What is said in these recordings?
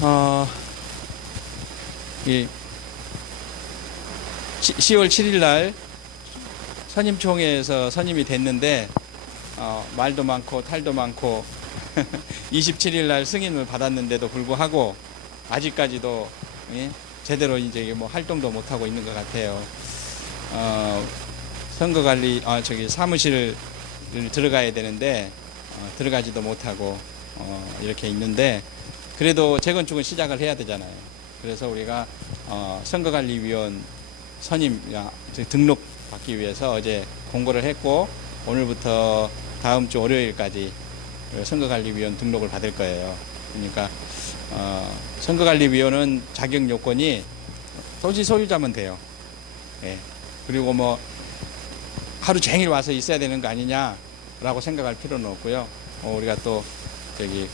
어, 이 10월 7일 날 선임총회에서 선임이 됐는데 말도 많고 탈도 많고 27일 날 승인을 받았는데도 불구하고 아직까지도 제대로 이제 뭐 활동도 못 하고 있는 것 같아요. 선거관리 사무실을 들어가야 되는데 들어가지도 못하고 이렇게 있는데 그래도 재건축은 시작을 해야 되잖아요. 그래서 우리가 선거관리위원 선임 등록 받기 위해서 어제 공고를 했고 오늘부터 다음 주 월요일까지 선거관리위원 등록을 받을 거예요. 그러니까 선거관리위원은 자격 요건이 토지 소유자면 돼요. 예. 그리고 뭐 하루 종일 와서 있어야 되는 거 아니냐라고 생각할 필요는 없고요. 우리가 또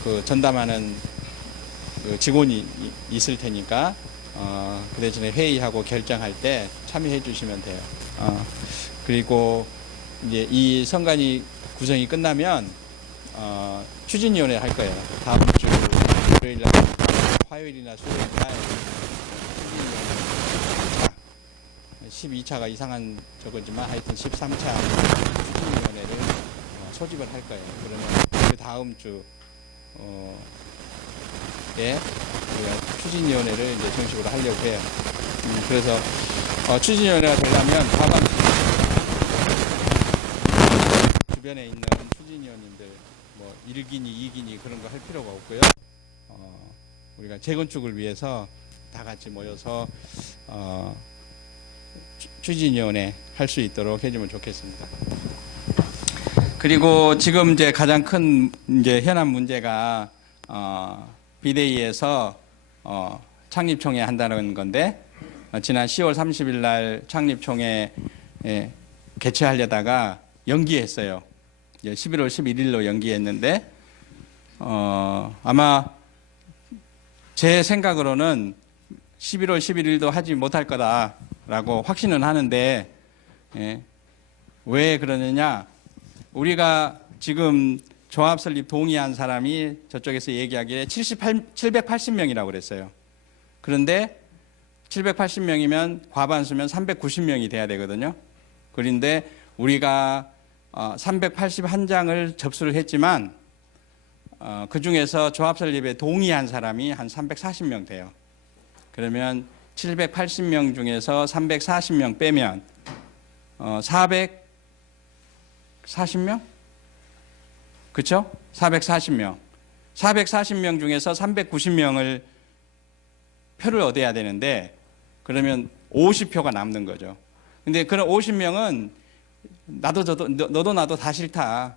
그 전담하는 그 직원이 있을 테니까 그 대신에 회의하고 결정할 때 참여해 주시면 돼요. 그리고 이제 이 선관위 구성이 끝나면 추진위원회 할 거예요. 다음 주 월요일 날, 화요일이나 수요일 날 12차가 이상한 저거지만 하여튼 13차 추진위원회를 소집을 할 거예요. 그러면 그 다음 주에 우리가 추진위원회를 이제 정식으로 하려고 해요. 그래서 추진위원회가 되려면 과반 주변에 있는 추진위원님들 뭐 1기니 2기니 그런 거 할 필요가 없고요. 우리가 재건축을 위해서 다 같이 모여서 추진위원회 할 수 있도록 해주면 좋겠습니다. 그리고 지금 이제 가장 큰 이제 현안 문제가 비대위에서 창립총회 한다는 건데 지난 10월 30일 날 창립총회 개최하려다가 연기했어요. 11월 11일로 연기했는데 아마 제 생각으로는 11월 11일도 하지 못할 거다라고 확신은 하는데 왜 그러느냐? 우리가 지금 조합 설립 동의한 사람이 저쪽에서 얘기하기에 780명이라고 그랬어요. 그런데 780명이면 과반수면 390명이 돼야 되거든요. 그런데 우리가 381장을 접수를 했지만 그 중에서 조합 설립에 동의한 사람이 한 340명 돼요. 그러면 780명 중에서 340명 빼면 440명? 그렇죠? 440명. 440명 중에서 390명을 표를 얻어야 되는데 그러면 50표가 남는 거죠. 근데 그런 50명은 너도 나도 다 싫다.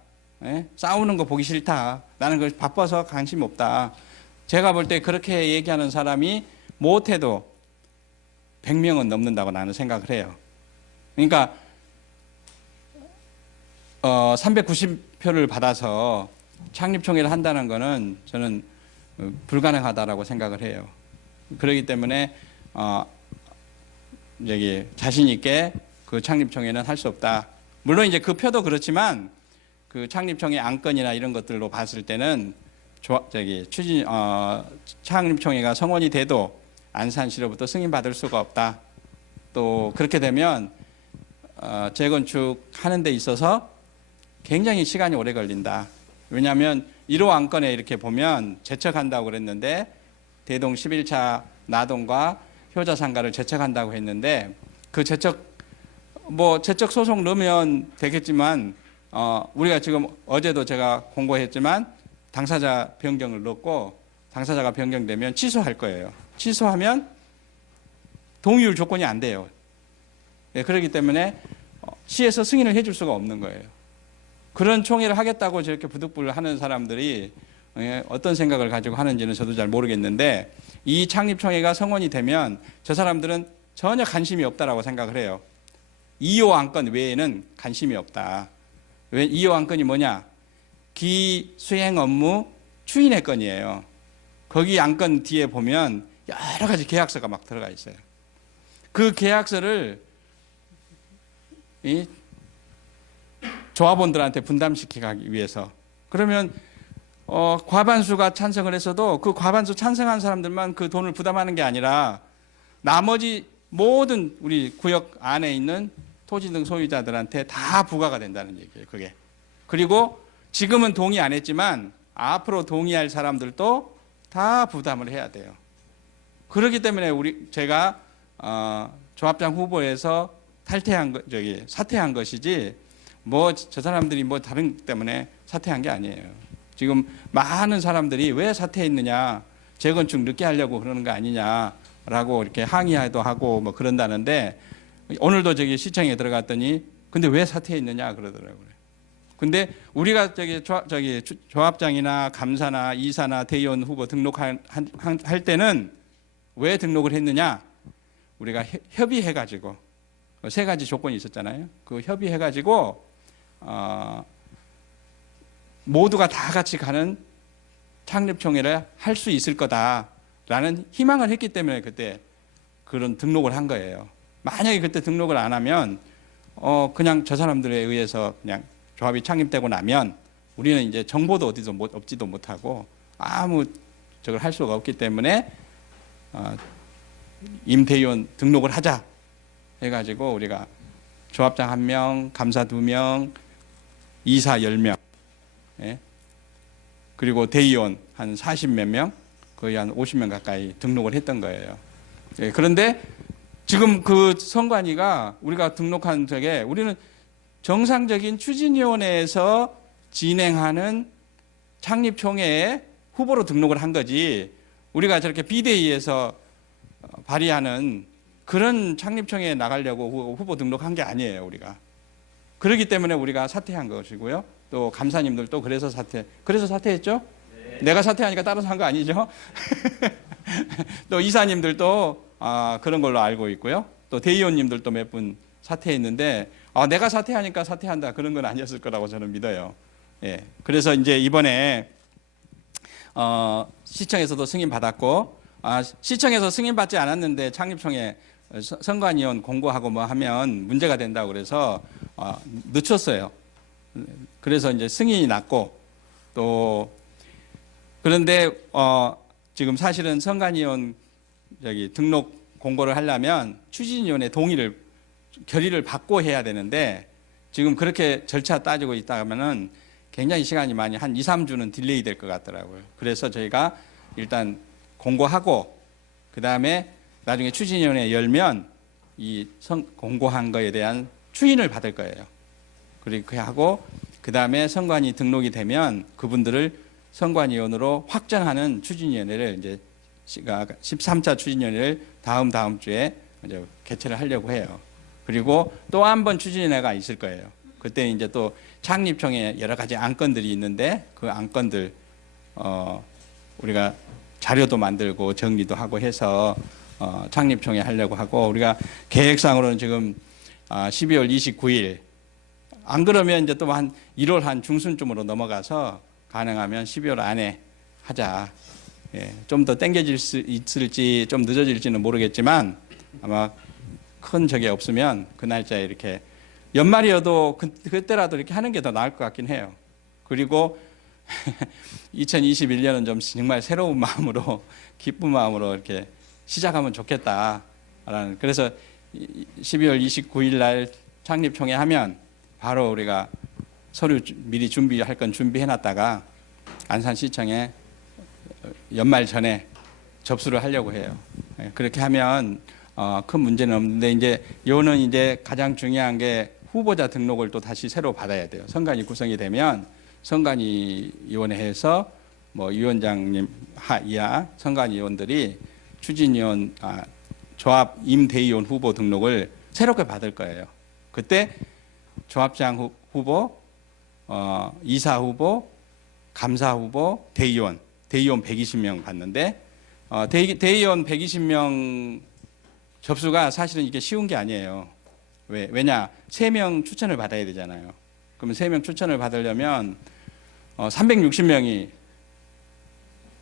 싸우는 거 보기 싫다. 나는 그 바빠서 관심 없다. 제가 볼 때 그렇게 얘기하는 사람이 못해도 100명은 넘는다고 나는 생각을 해요. 그러니까 390표를 받아서 창립총회를 한다는 거는 저는 불가능하다라고 생각을 해요. 그렇기 때문에 자신 있게 그 창립총회는 할 수 없다. 물론 이제 그 표도 그렇지만 그 창립총회 안건이나 이런 것들로 봤을 때는 창립총회가 성원이 돼도 안산시로부터 승인받을 수가 없다. 또 그렇게 되면 재건축 하는 데 있어서 굉장히 시간이 오래 걸린다. 왜냐하면 1호 안건에 이렇게 보면 제척한다고 그랬는데 대동 11차 나동과 효자상가를 제척한다고 했는데 그 제척 소송 넣으면 되겠지만 우리가 지금 어제도 제가 공고했지만 당사자 변경을 넣고 당사자가 변경되면 취소할 거예요. 취소하면 동의율 조건이 안 돼요. 그렇기 때문에 시에서 승인을 해줄 수가 없는 거예요. 그런 총회를 하겠다고 저렇게 부득불 하는 사람들이 어떤 생각을 가지고 하는지는 저도 잘 모르겠는데 이 창립총회가 성원이 되면 저 사람들은 전혀 관심이 없다라고 생각을 해요. 2호 안건 외에는 관심이 없다. 왜 2호 안건이 뭐냐? 기수행 업무 추인의 건이에요. 거기 안건 뒤에 보면 여러 가지 계약서가 막 들어가 있어요. 그 계약서를 조합원들한테 분담시키기 위해서 그러면 과반수가 찬성을 했어도 그 과반수 찬성한 사람들만 그 돈을 부담하는 게 아니라 나머지 모든 우리 구역 안에 있는 토지 등 소유자들한테 다 부과가 된다는 얘기예요. 그게. 그리고 지금은 동의 안 했지만 앞으로 동의할 사람들도 다 부담을 해야 돼요. 그렇기 때문에 제가 조합장 후보에서 사퇴한 것이지 뭐 저 사람들이 뭐 다른 때문에 사퇴한 게 아니에요. 지금 많은 사람들이 왜 사퇴했느냐, 재건축 늦게 하려고 그러는 거 아니냐라고 이렇게 항의도 하고 뭐 그런다는데, 오늘도 저기 시청에 들어갔더니 근데 왜 사퇴했느냐 그러더라고요. 근데 우리가 조합장이나 감사나 이사나 대의원 후보 등록할 때는 왜 등록을 했느냐? 우리가 협의해가지고 세 가지 조건이 있었잖아요. 그 협의해가지고 모두가 다 같이 가는 창립총회를 할 수 있을 거다라는 희망을 했기 때문에 그때 그런 등록을 한 거예요. 만약에 그때 등록을 안 하면 그냥 저 사람들에 의해서 그냥 조합이 창립되고 나면 우리는 이제 정보도 어디서 얻지도 못하고 아무 저걸 할 수가 없기 때문에 임대위원 등록을 하자 해가지고 우리가 조합장 1명, 감사 2명, 이사 10명, 예? 그리고 대의원 한 40몇 명, 거의 한 50명 가까이 등록을 했던 거예요. 예, 그런데 지금 그 선관위가 우리가 등록한 적에 우리는 정상적인 추진위원회에서 진행하는 창립총회에 후보로 등록을 한 거지, 우리가 저렇게 비대위에서 발의하는 그런 창립총회에 나가려고 후보 등록한 게 아니에요. 우리가 그렇기 때문에 우리가 사퇴한 것이고요. 또 감사님들도 그래서 사퇴했죠. 네. 내가 사퇴하니까 따라서 한 거 아니죠. 또 이사님들도 그런 걸로 알고 있고요. 또 대의원님들도 몇 분 사퇴했는데 내가 사퇴하니까 사퇴한다 그런 건 아니었을 거라고 저는 믿어요. 예. 그래서 이제 이번에 시청에서도 승인 받았고, 시청에서 승인 받지 않았는데 창립총회 선관위원 공고하고 뭐 하면 문제가 된다고 그래서 늦췄어요. 그래서 이제 승인이 났고, 또 그런데 지금 사실은 선관위원 등록 공고를 하려면 추진위원회 결의를 받고 해야 되는데, 지금 그렇게 절차 따지고 있다 하면은 굉장히 시간이 많이 한 2, 3주는 딜레이 될 것 같더라고요. 그래서 저희가 일단 공고하고 그 다음에 나중에 추진위원회 열면 이 공고한 거에 대한 추인을 받을 거예요. 그렇게 하고 그 다음에 선관위 등록이 되면 그분들을 선관위원으로 확정하는 추진위원회를 이제 13차 추진위원회를 다음 주에 이제 개최를 하려고 해요. 그리고 또 한 번 추진위원회가 있을 거예요. 그때 이제 또 창립총회 여러 가지 안건들이 있는데 그 안건들 우리가 자료도 만들고 정리도 하고 해서 창립총회 하려고 하고, 우리가 계획상으로는 지금 12월 29일, 안 그러면 이제 또 한 1월 한 중순쯤으로 넘어가서 가능하면 12월 안에 하자. 예, 좀 더 땡겨질 수 있을지 좀 늦어질지는 모르겠지만 아마 큰 적이 없으면 그 날짜에 이렇게 연말이어도 그때라도 이렇게 하는 게 더 나을 것 같긴 해요. 그리고 2021년은 좀 정말 새로운 마음으로, 기쁜 마음으로 이렇게 시작하면 좋겠다라는, 그래서 12월 29일 날 창립총회 하면 바로 우리가 서류 미리 준비할 건 준비해놨다가 안산시청에 연말 전에 접수를 하려고 해요. 그렇게 하면 큰 문제는 없는데, 이제 요는 이제 가장 중요한 게 후보자 등록을 또 다시 새로 받아야 돼요. 선관위 구성이 되면 선관위원회에서 뭐 위원장님 이하 선관위원들이 추진위원 조합 임대위원 후보 등록을 새롭게 받을 거예요. 그때 조합장 후보, 이사 후보, 감사 후보, 대의원 120명 받는데, 대의원 120명 접수가 사실은 이게 쉬운 게 아니에요. 왜냐? 3명 추천을 받아야 되잖아요. 그러면 3명 추천을 받으려면 360명이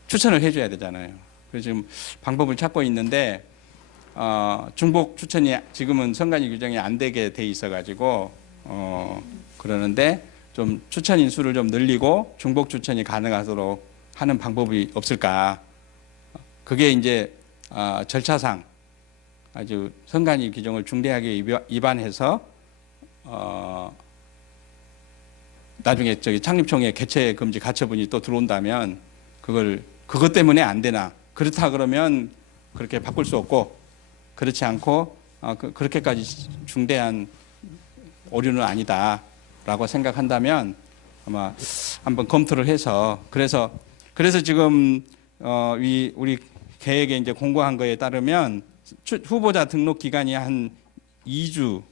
추천을 해줘야 되잖아요. 그래서 지금 방법을 찾고 있는데, 중복 추천이 지금은 선관위 규정이 안 되게 돼 있어가지고 그러는데, 좀 추천 인수를 좀 늘리고 중복 추천이 가능하도록 하는 방법이 없을까? 그게 이제 절차상 아주 선관위 규정을 중대하게 위반해서 나중에 저기 창립총회 개최 금지 가처분이 또 들어온다면 그것 때문에 안 되나? 그렇다 그러면 그렇게 바꿀 수 없고, 그렇지 않고 그렇게까지 중대한 오류는 아니다라고 생각한다면 아마 한번 검토를 해서 그래서 지금 우리 계획에 이제 공고한 거에 따르면 후보자 등록 기간이 한 2주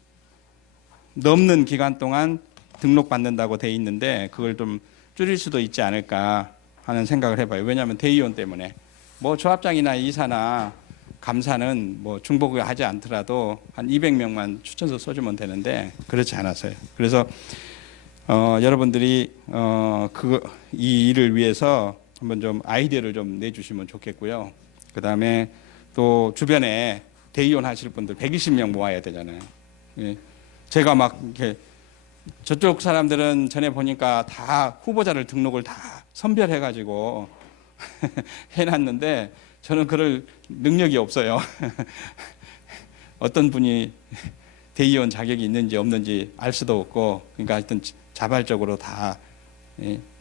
넘는 기간 동안 등록받는다고 돼 있는데 그걸 좀 줄일 수도 있지 않을까 하는 생각을 해봐요. 왜냐하면 대의원 때문에 뭐 조합장이나 이사나 감사는 뭐 중복을 하지 않더라도 한 200명만 추천서 써주면 되는데 그렇지 않아서요. 그래서 여러분들이 이 일을 위해서 한번 좀 아이디어를 좀 내주시면 좋겠고요. 그 다음에 또 주변에 대의원 하실 분들 120명 모아야 되잖아요. 예. 제가 막 이렇게 저쪽 사람들은 전에 보니까 다 후보자를 등록을 다 선별해가지고 해놨는데 저는 그럴 능력이 없어요. 어떤 분이 대의원 자격이 있는지 없는지 알 수도 없고, 그러니까 하여튼 자발적으로 다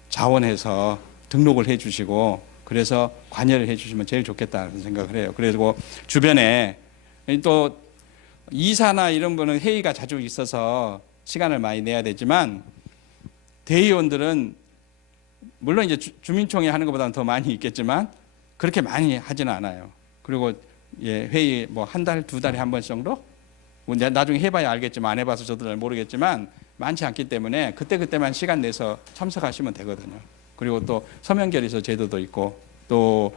자원해서 등록을 해주시고 그래서 관여를 해주시면 제일 좋겠다는 생각을 해요. 그리고 주변에 또 이사나 이런 분은 회의가 자주 있어서 시간을 많이 내야 되지만 대의원들은 물론 이제 주민총회 하는 것보다는 더 많이 있겠지만 그렇게 많이 하지는 않아요. 그리고 회의 뭐 한 달, 두 달에 한 번 정도? 뭐 나중에 해봐야 알겠지만 안 해봐서 저도 잘 모르겠지만 많지 않기 때문에 그때그때만 시간 내서 참석하시면 되거든요. 그리고 또 서명결의서 제도도 있고 또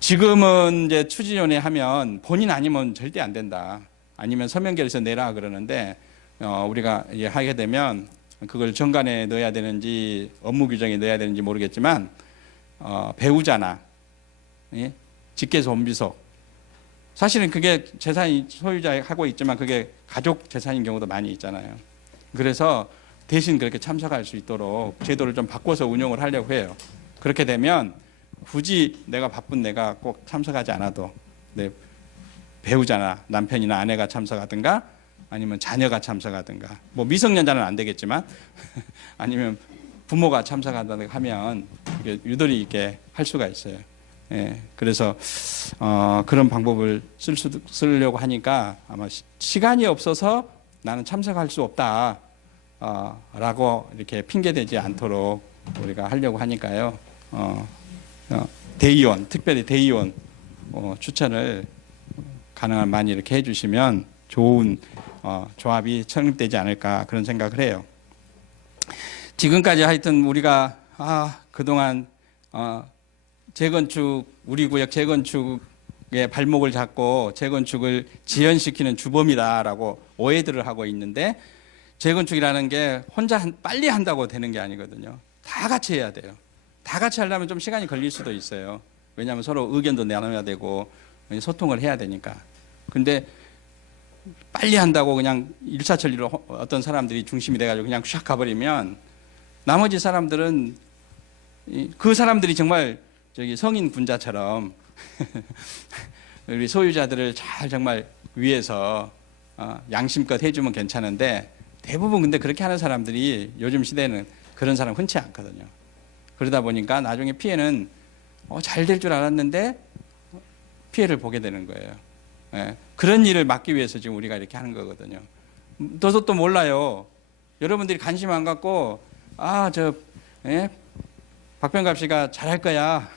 지금은 이제 추진위원회 하면 본인 아니면 절대 안 된다. 아니면 서명결의서 내라 그러는데 우리가 하게 되면 그걸 정관에 넣어야 되는지 업무 규정에 넣어야 되는지 모르겠지만 배우자나 직계손비속 사실은 그게 재산이 소유자 하고 있지만 그게 가족 재산인 경우도 많이 있잖아요. 그래서 대신 그렇게 참석할 수 있도록 제도를 좀 바꿔서 운영을 하려고 해요. 그렇게 되면 굳이 내가 바쁜 내가 꼭 참석하지 않아도 내 배우자나 남편이나 아내가 참석하든가 아니면 자녀가 참석하든가 뭐 미성년자는 안 되겠지만 아니면 부모가 참석한다든가 하면 유도리 있게 할 수가 있어요. 예, 그래서 그런 방법을 쓰려고 하니까 아마 시간이 없어서 나는 참석할 수 없다 라고 이렇게 핑계대지 않도록 우리가 하려고 하니까요. 대의원, 특별히 대의원 추천을 가능한 많이 이렇게 해주시면 좋은 조합이 창립되지 않을까 그런 생각을 해요. 지금까지 하여튼 우리가 그동안 재건축 우리 구역 재건축의 발목을 잡고 재건축을 지연시키는 주범이다라고 오해들을 하고 있는데 재건축이라는 게 혼자 빨리 한다고 되는 게 아니거든요. 다 같이 해야 돼요. 다 같이 하려면 좀 시간이 걸릴 수도 있어요. 왜냐하면 서로 의견도 나눠야 되고 소통을 해야 되니까. 근데 빨리 한다고 그냥 일사천리로 어떤 사람들이 중심이 돼가지고 그냥 샥 가버리면 나머지 사람들은 그 사람들이 정말 저기 성인 군자처럼 우리 소유자들을 잘 정말 위해서 양심껏 해주면 괜찮은데 대부분 근데 그렇게 하는 사람들이 요즘 시대에는 그런 사람 흔치 않거든요. 그러다 보니까 나중에 피해는 잘 될 줄 알았는데 피해를 보게 되는 거예요. 예, 그런 일을 막기 위해서 지금 우리가 이렇게 하는 거거든요. 또 몰라요. 여러분들이 관심 안 갖고 박병갑 씨가 잘할 거야.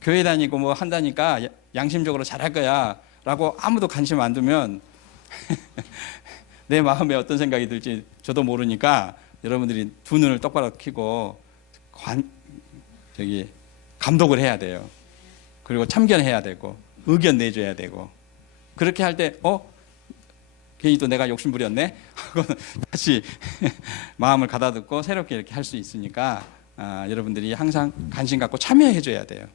교회 다니고 뭐 한다니까 양심적으로 잘할 거야 라고 아무도 관심 안 두면 내 마음에 어떤 생각이 들지 저도 모르니까 여러분들이 두 눈을 똑바로 켜고 감독을 해야 돼요. 그리고 참견해야 되고 의견 내줘야 되고 그렇게 할 때 괜히 또 내가 욕심 부렸네 하고 다시 마음을 가다듬고 새롭게 이렇게 할 수 있으니까 여러분들이 항상 관심 갖고 참여해 줘야 돼요.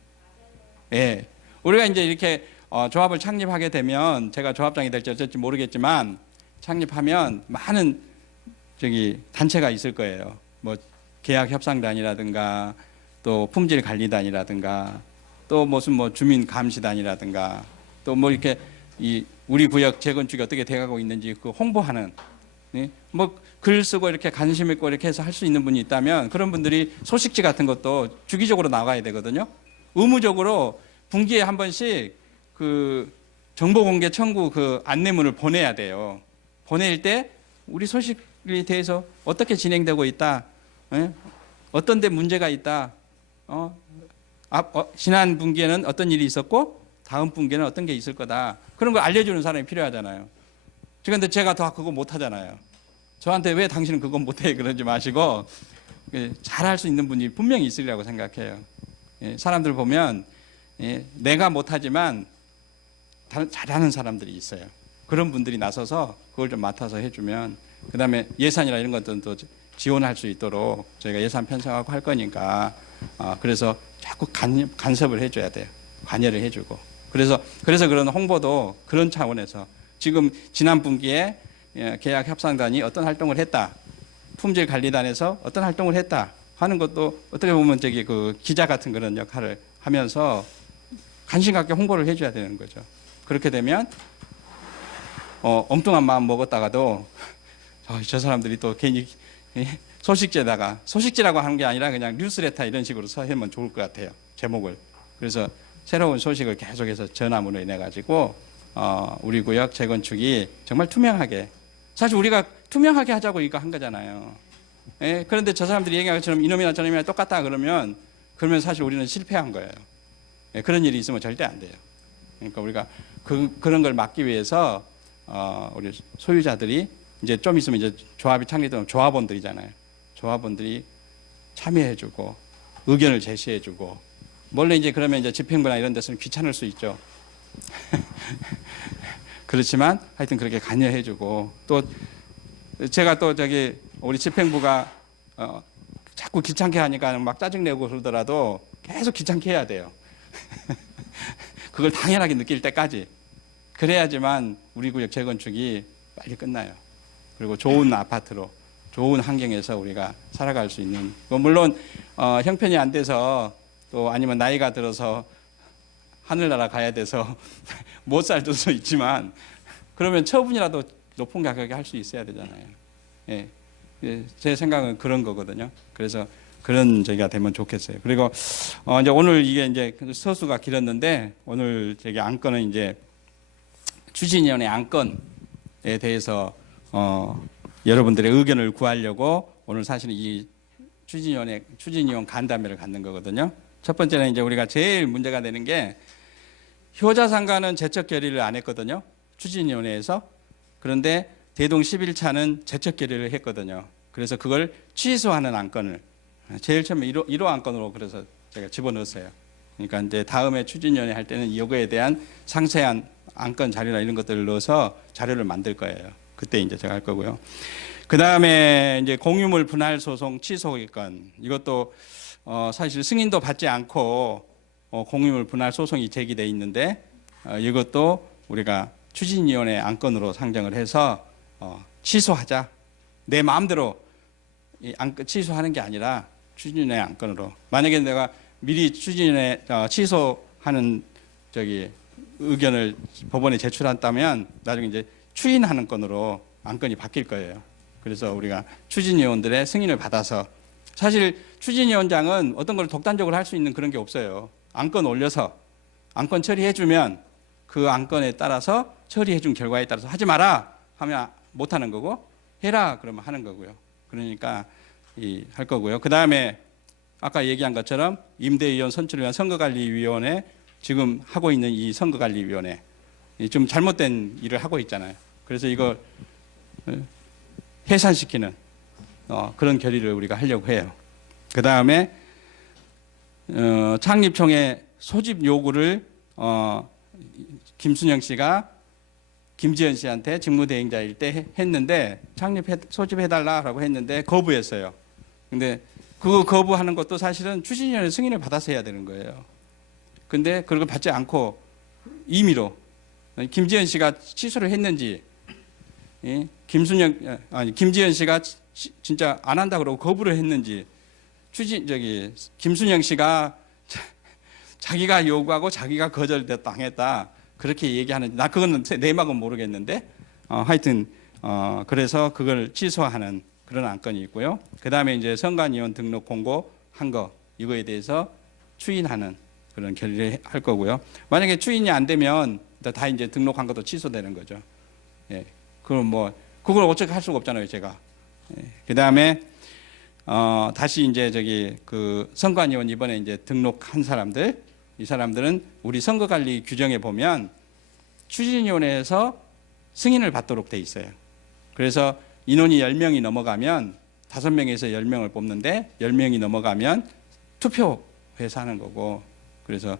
예, 우리가 이제 이렇게 조합을 창립하게 되면 제가 조합장이 될지 어쩔지 모르겠지만 창립하면 많은 단체가 있을 거예요. 뭐 계약협상단이라든가 또 품질관리단이라든가 또 무슨 뭐 주민감시단이라든가 또 뭐 이렇게 이 우리 구역 재건축이 어떻게 돼가고 있는지 그 홍보하는, 뭐 글 쓰고 이렇게 관심 있고 이렇게 해서 할 수 있는 분이 있다면 그런 분들이 소식지 같은 것도 주기적으로 나가야 되거든요. 의무적으로 분기에 한 번씩 그 정보 공개 청구 그 안내문을 보내야 돼요. 보낼 때 우리 소식에 대해서 어떻게 진행되고 있다, 어떤 데 문제가 있다, 지난 분기에는 어떤 일이 있었고 다음 분기에는 어떤 게 있을 거다, 그런 걸 알려주는 사람이 필요하잖아요. 그런데 제가 다 그거 못하잖아요. 저한테 왜 당신은 그건 못해 그러지 마시고 잘할 수 있는 분이 분명히 있으리라고 생각해요. 사람들 보면 내가 못하지만 잘하는 사람들이 있어요. 그런 분들이 나서서 그걸 좀 맡아서 해주면, 그 다음에 예산이나 이런 것들은 또 지원할 수 있도록 저희가 예산 편성하고 할 거니까, 그래서 자꾸 간섭을 해줘야 돼요. 관여를 해주고. 그래서 그런 홍보도 그런 차원에서 지금 지난 분기에 계약협상단이 어떤 활동을 했다, 품질관리단에서 어떤 활동을 했다 하는 것도 어떻게 보면 그 기자 같은 그런 역할을 하면서 관심 갖게 홍보를 해줘야 되는 거죠. 그렇게 되면 엉뚱한 마음 먹었다가도 저 사람들이 또 괜히 소식지라고 하는 게 아니라 그냥 뉴스레터 이런 식으로 써하면 좋을 것 같아요. 제목을. 그래서 새로운 소식을 계속해서 전함으로 인해 가지고 우리 구역 재건축이 정말 투명하게, 사실 우리가 투명하게 하자고 이거 한 거잖아요. 그런데 저 사람들이 얘기한 것처럼 이놈이나 저놈이나 똑같다 그러면 사실 우리는 실패한 거예요. 그런 일이 있으면 절대 안 돼요. 그러니까 우리가 그런 걸 막기 위해서 우리 소유자들이 이제 좀 있으면 이제 조합이 창립되면 조합원들이잖아요. 조합원들이 참여해주고 의견을 제시해주고, 원래 이제 그러면 이제 집행부나 이런 데서는 귀찮을 수 있죠. 그렇지만 하여튼 그렇게 관여해주고, 또 제가 또 우리 집행부가 자꾸 귀찮게 하니까 막 짜증내고 그러더라도 계속 귀찮게 해야 돼요. 그걸 당연하게 느낄 때까지. 그래야지만 우리 구역 재건축이 빨리 끝나요. 그리고 좋은 아파트로, 좋은 환경에서 우리가 살아갈 수 있는, 물론 형편이 안 돼서 또 아니면 나이가 들어서 하늘나라 가야 돼서 못 살 수도 있지만, 그러면 처분이라도 높은 가격에 할 수 있어야 되잖아요. 제 생각은 그런 거거든요. 그래서 그런 저기가 되면 좋겠어요. 그리고 이제 오늘 이게 이제 서수가 길었는데, 오늘 저기 안건은 이제 추진위원회 안건에 대해서 여러분들의 의견을 구하려고 오늘 사실은 이 추진위원 간담회를 갖는 거거든요. 첫 번째는 이제 우리가 제일 문제가 되는 게, 효자상가는 제척 결의를 안 했거든요. 추진위원회에서. 그런데 대동 11차는 제척 결의를 했거든요. 그래서 그걸 취소하는 안건을 제일 처음에 1호 안건으로 그래서 제가 집어넣었어요. 그러니까 이제 다음에 추진위원회 할 때는 이거에 대한 상세한 안건 자료나 이런 것들을 넣어서 자료를 만들 거예요. 그때 이제 제가 할 거고요. 그 다음에 이제 공유물 분할 소송 취소건, 이것도 사실 승인도 받지 않고 공유물 분할 소송이 제기돼 있는데, 이것도 우리가 추진위원회 안건으로 상정을 해서 취소하자. 내 마음대로 취소하는 게 아니라 추진위원회 안건으로. 만약에 내가 미리 추진위원회 취소하는 의견을 법원에 제출한다면 나중에 이제 추인하는 건으로 안건이 바뀔 거예요. 그래서 우리가 추진위원들의 승인을 받아서, 사실 추진위원장은 어떤 걸 독단적으로 할 수 있는 그런 게 없어요. 안건 올려서 안건 처리해주면 그 안건에 따라서 처리해준 결과에 따라서 하지 마라 하면 못 하는 거고, 해라 그러면 하는 거고요. 그러니까 할 거고요. 그 다음에 아까 얘기한 것처럼 임대위원 선출을 위한 선거관리위원회, 지금 하고 있는 이 선거관리위원회 좀 잘못된 일을 하고 있잖아요. 그래서 이거 해산시키는 그런 결의를 우리가 하려고 해요. 그 다음에 창립총회 소집 요구를 김순영 씨가 김지연 씨한테 직무대행자일 때 했는데, 소집해달라고 했는데 거부했어요. 근데 그거 거부하는 것도 사실은 추진위원회 승인을 받아서 해야 되는 거예요. 근데 그걸 받지 않고 임의로 김지연 씨가 취소를 했는지 김지현 씨가 진짜 안 한다 그러고 거부를 했는지, 김순영 씨가 자기가 요구하고 자기가 거절당했다 그렇게 얘기하는지, 나 그거는 내막은 모르겠는데, 하여튼 그래서 그걸 취소하는 그런 안건이 있고요. 그 다음에 이제 선관위원 등록 공고한 거, 이거에 대해서 추인하는 그런 결의를 할 거고요. 만약에 추인이 안 되면 다 이제 등록한 것도 취소되는 거죠. 예. 그럼 뭐 그걸 어떻게 할 수가 없잖아요, 제가. 예. 그 다음에 다시 이제 그 선관위원 이번에 이제 등록한 사람들, 이 사람들은 우리 선거관리 규정에 보면 추진위원회에서 승인을 받도록 돼 있어요. 그래서 인원이 10명이 넘어가면 5명에서 10명을 뽑는데 10명이 넘어가면 투표해서 하는 거고, 그래서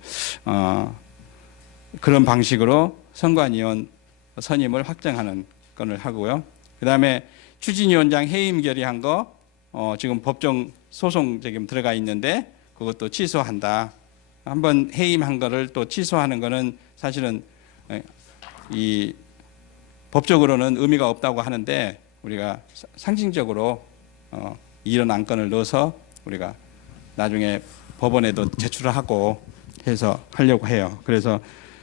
그런 방식으로 선관위원 선임을 확정하는 건을 하고요. 그 다음에 추진위원장 해임 결의한 거 지금 법정 소송 지금 들어가 있는데 그것도 취소한다. 한번 해임한 거를 또 취소하는 거는 사실은 이 법적으로는 의미가 없다고 하는데, 우리가 상징적으로 이런 안건을 넣어서 우리가 나중에 법원에도 제출을 하고 해서 하려고 해요. 그래서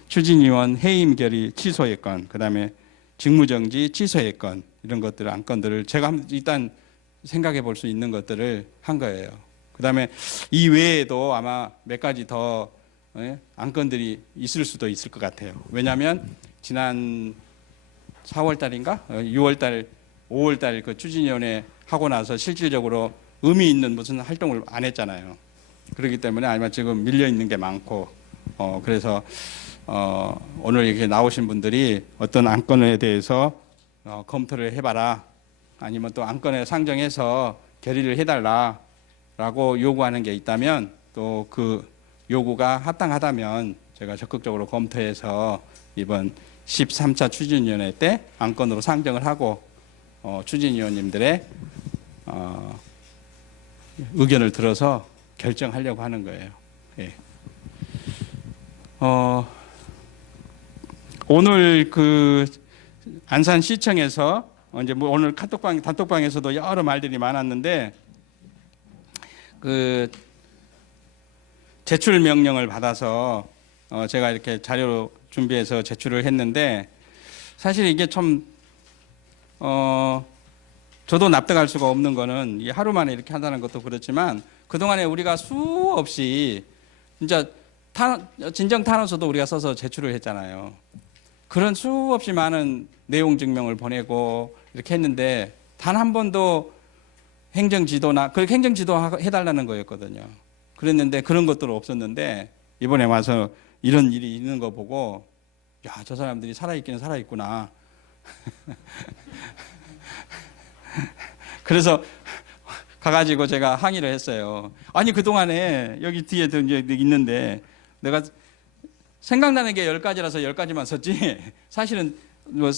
추진위원 해임 결의 취소의 건, 그 다음에 직무정지 취소의 건, 이런 것들 안건들을 제가 일단 생각해 볼 수 있는 것들을 한 거예요. 그 다음에 이 외에도 아마 몇 가지 더 안건들이 있을 수도 있을 것 같아요. 왜냐하면 지난 4월 달인가 6월 달 5월 달 그 추진위원회 하고 나서 실질적으로 의미 있는 무슨 활동을 안 했잖아요. 그렇기 때문에 아마 지금 밀려 있는 게 많고, 그래서 오늘 이렇게 나오신 분들이 어떤 안건에 대해서 검토를 해봐라, 아니면 또 안건에 상정해서 결의를 해달라라고 요구하는 게 있다면, 또 그 요구가 합당하다면 제가 적극적으로 검토해서 이번 13차 추진위원회 때 안건으로 상정을 하고 추진위원님들의 의견을 들어서 결정하려고 하는 거예요. 예. 오늘 그 안산시청에서 이제 뭐 오늘 단톡방에서도 여러 말들이 많았는데, 그 제출 명령을 받아서 제가 이렇게 자료 준비해서 제출을 했는데, 사실 이게 좀 저도 납득할 수가 없는 거는, 이 하루 만에 이렇게 한다는 것도 그렇지만 그동안에 우리가 수없이 진짜 진정 탄원서도 우리가 써서 제출을 했잖아요. 그런 수없이 많은 내용 증명을 보내고 이렇게 했는데 단 한 번도 행정지도나, 그렇게 행정지도 해달라는 거였거든요. 그랬는데 그런 것들은 없었는데, 이번에 와서 이런 일이 있는 거 보고, 야, 저 사람들이 살아있기는 살아있구나. 그래서 가가지고 제가 항의를 했어요. 아니, 그동안에 여기 뒤에도 이제 있는데 내가 생각나는 게 10가지라서 10가지만 썼지, 사실은 뭐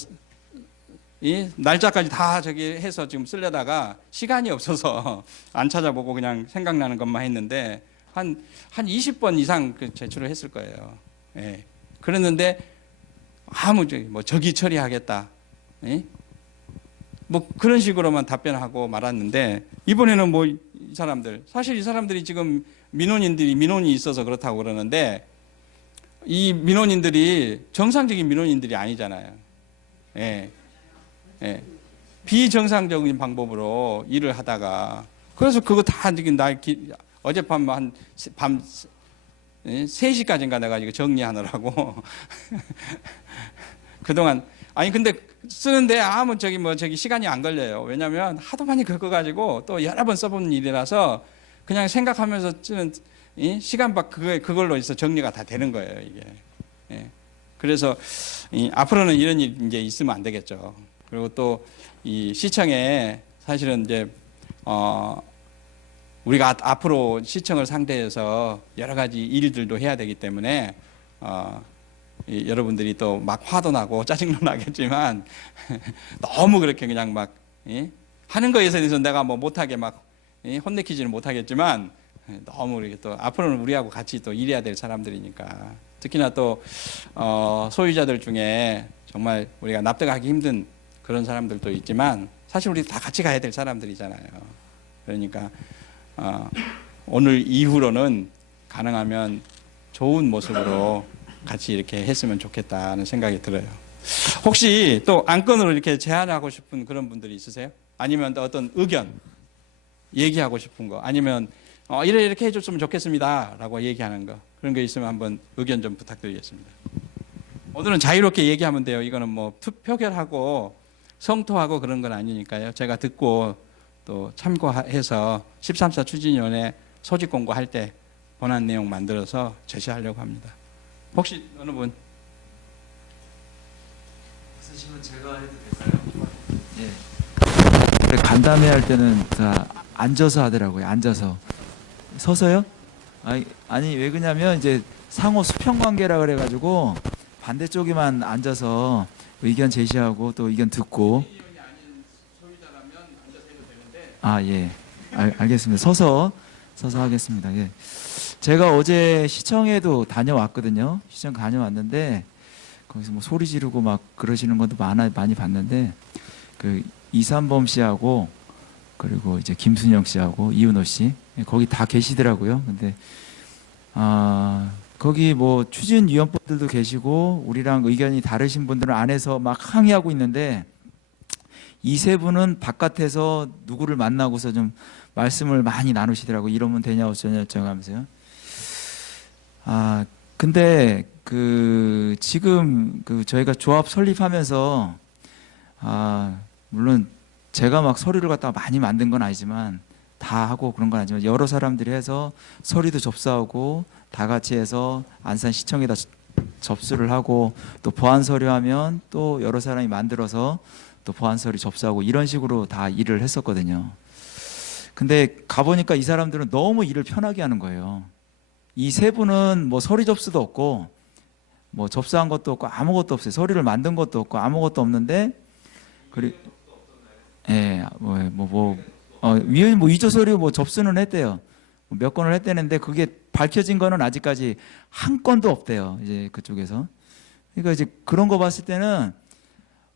이 날짜까지 다 저기 해서 지금 쓰려다가 시간이 없어서 안 찾아보고 그냥 생각나는 것만 했는데 한 20번 이상 제출을 했을 거예요. 예. 그랬는데 아무 뭐 저기 처리하겠다, 예? 뭐 그런 식으로만 답변하고 말았는데, 이번에는 뭐 이 사람들, 사실 이 사람들이 지금 민원이 있어서 그렇다고 그러는데, 이 민원인들이 정상적인 민원인들이 아니잖아요. 예. 예. 비정상적인 방법으로 일을 하다가, 그래서 그거 다 지금 어젯밤 밤 3시까지인가 내가 이거 정리하느라고 그동안, 아니 근데 쓰는데 아무 저기 시간이 안 걸려요. 왜냐하면 하도 많이 겪어가지고 또 여러 번 써본 일이라서 그냥 생각하면서 쓰는 시간 밖 그걸로 해서 정리가 다 되는 거예요, 이게. 예. 그래서 앞으로는 이런 일 이제 있으면 안 되겠죠. 그리고 또 이 시청에 사실은 이제 우리가 앞으로 시청을 상대해서 여러 가지 일들도 해야 되기 때문에 여러분들이 또 막 화도 나고 짜증도 나겠지만 너무 그렇게 그냥 막 하는 거에 대해서 내가 뭐 못하게 막 혼내키지는 못하겠지만, 너무 이렇게 또 앞으로는 우리하고 같이 또 일해야 될 사람들이니까, 특히나 또 소유자들 중에 정말 우리가 납득하기 힘든 그런 사람들도 있지만 사실 우리 다 같이 가야 될 사람들이잖아요. 그러니까 오늘 이후로는 가능하면 좋은 모습으로 같이 이렇게 했으면 좋겠다는 생각이 들어요. 혹시 또 안건으로 이렇게 제안하고 싶은 그런 분들이 있으세요? 아니면 또 어떤 의견 얘기하고 싶은 거, 아니면 이렇게 해줬으면 좋겠습니다 라고 얘기하는 거, 그런 거 있으면 한번 의견 좀 부탁드리겠습니다. 오늘은 자유롭게 얘기하면 돼요. 이거는 뭐 표결하고 성토하고 그런 건 아니니까요. 제가 듣고 또 참고해서 13사 추진위원회 소집 공고할 때 본안 내용 만들어서 제시하려고 합니다. 혹시 어느 분? 없으시면 제가 해도 될까요? 예. 간담회 할 때는 다 앉아서 하더라고요. 앉아서. 서서요? 아니 왜 그러냐면 이제 상호 수평 관계라 그래가지고 반대쪽에만 앉아서 의견 제시하고 또 의견 듣고. 아 예. 알겠습니다. 서서 하겠습니다. 예. 제가 어제 시청에도 다녀왔거든요. 시청 다녀왔는데 거기서 뭐 소리 지르고 막 그러시는 것도 많이 봤는데 그 이삼범 씨하고 그리고 이제 김순영 씨하고 이은호 씨 거기 다 계시더라고요. 근데 거기 뭐 추진위원분들도 계시고 우리랑 의견이 다르신 분들은 안에서 막 항의하고 있는데 이 세 분은 바깥에서 누구를 만나고서 좀 말씀을 많이 나누시더라고요. 이러면 되냐 어쩌냐 하면서요. 근데 지금 저희가 조합 설립하면서 물론 제가 막 서류를 갖다가 많이 만든 건 아니지만 다 하고 그런 건 아니지만 여러 사람들이 해서 서류도 접수하고 다 같이 해서 안산시청에다 접수를 하고 또 보안 서류 하면 또 여러 사람이 만들어서 또 보안 서류 접수하고 이런 식으로 다 일을 했었거든요. 근데 가보니까 이 사람들은 너무 일을 편하게 하는 거예요. 이 세 분은 뭐 서류 접수도 없고 뭐 접수한 것도 없고 아무것도 없어요. 서류를 만든 것도 없고 아무것도 없는데 위원 위조 서류 뭐 접수는 했대요. 몇 건을 했대는데 그게 밝혀진 거는 아직까지 한 건도 없대요. 이제 그쪽에서. 그러니까 이제 그런 거 봤을 때는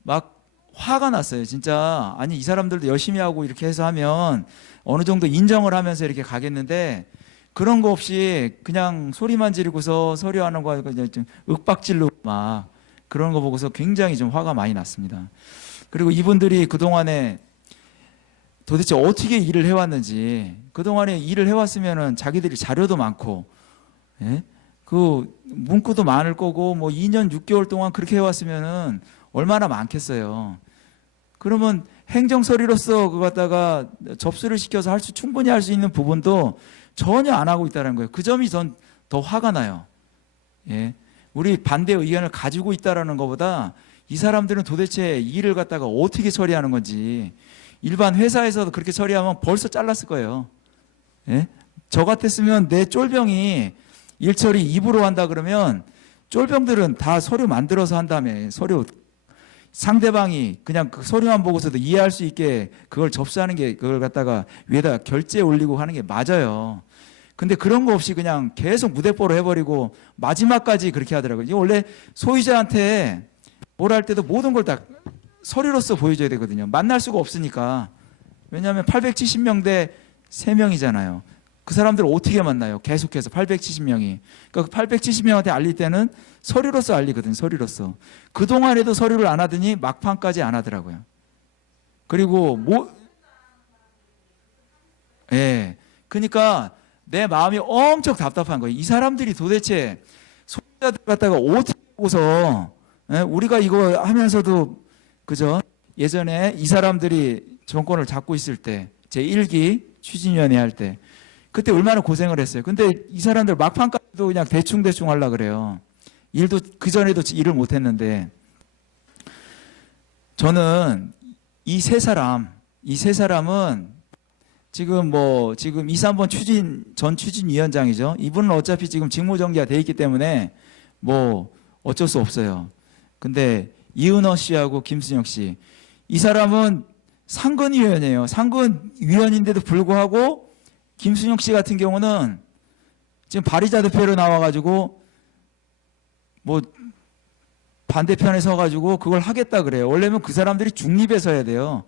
막 화가 났어요. 진짜 아니 이 사람들도 열심히 하고 이렇게 해서 하면 어느 정도 인정을 하면서 이렇게 가겠는데 그런 거 없이 그냥 소리만 지르고서 서류하는 거 그냥 좀 윽박질로 막 그런 거 보고서 굉장히 좀 화가 많이 났습니다. 그리고 이분들이 그동안에 도대체 어떻게 일을 해왔는지 그동안에 일을 해왔으면은 자기들이 자료도 많고 예? 그 문구도 많을 거고 뭐 2년 6개월 동안 그렇게 해왔으면은 얼마나 많겠어요. 그러면 행정서류로서 그거 갖다가 접수를 시켜서 충분히 할 수 있는 부분도 전혀 안 하고 있다는 거예요. 그 점이 전 더 화가 나요. 예. 우리 반대 의견을 가지고 있다라는 것보다 이 사람들은 도대체 일을 갖다가 어떻게 처리하는 건지 일반 회사에서도 그렇게 처리하면 벌써 잘랐을 거예요. 예? 저 같았으면 내 쫄병이 일 처리 입으로 한다 그러면 쫄병들은 다 서류 만들어서 한 다음에 서류 상대방이 그냥 그 서류만 보고서도 이해할 수 있게 그걸 접수하는 게 그걸 갖다가 위에다 결제 올리고 하는 게 맞아요. 근데 그런 거 없이 그냥 계속 무대뽀로 해버리고 마지막까지 그렇게 하더라고요. 이거 원래 소유자한테 뭘 할 때도 모든 걸 다 서류로서 보여줘야 되거든요. 만날 수가 없으니까. 왜냐하면 870명 대 3명이잖아요. 그 사람들을 어떻게 만나요? 계속해서 870명이. 그러니까 870명한테 알릴 때는 서류로서 알리거든요. 서류로서. 그동안에도 서류를 안 하더니 막판까지 안 하더라고요. 그리고 예. 그러니까 내 마음이 엄청 답답한 거예요. 이 사람들이 도대체 소유자들 갖다가 어떻게 보고서 우리가 이거 하면서도 그죠? 예전에 이 사람들이 정권을 잡고 있을 때 제1기 추진위원회 할 때 그때 얼마나 고생을 했어요. 근데 이 사람들 막판까지도 그냥 대충 하려고 그래요. 일도 그전에도 일을 못 했는데 저는 이 세 사람은 지금 이삼번 전 추진위원장이죠. 이분은 어차피 지금 직무정지가 돼 있기 때문에 뭐 어쩔 수 없어요. 근데 이은호 씨하고 김순영 씨, 이 사람은 상근위원이에요. 상근위원인데도 불구하고 김순영 씨 같은 경우는 지금 발의자 대표로 나와가지고 뭐 반대편에 서가지고 그걸 하겠다 그래요. 원래는 그 사람들이 중립에 서야 돼요.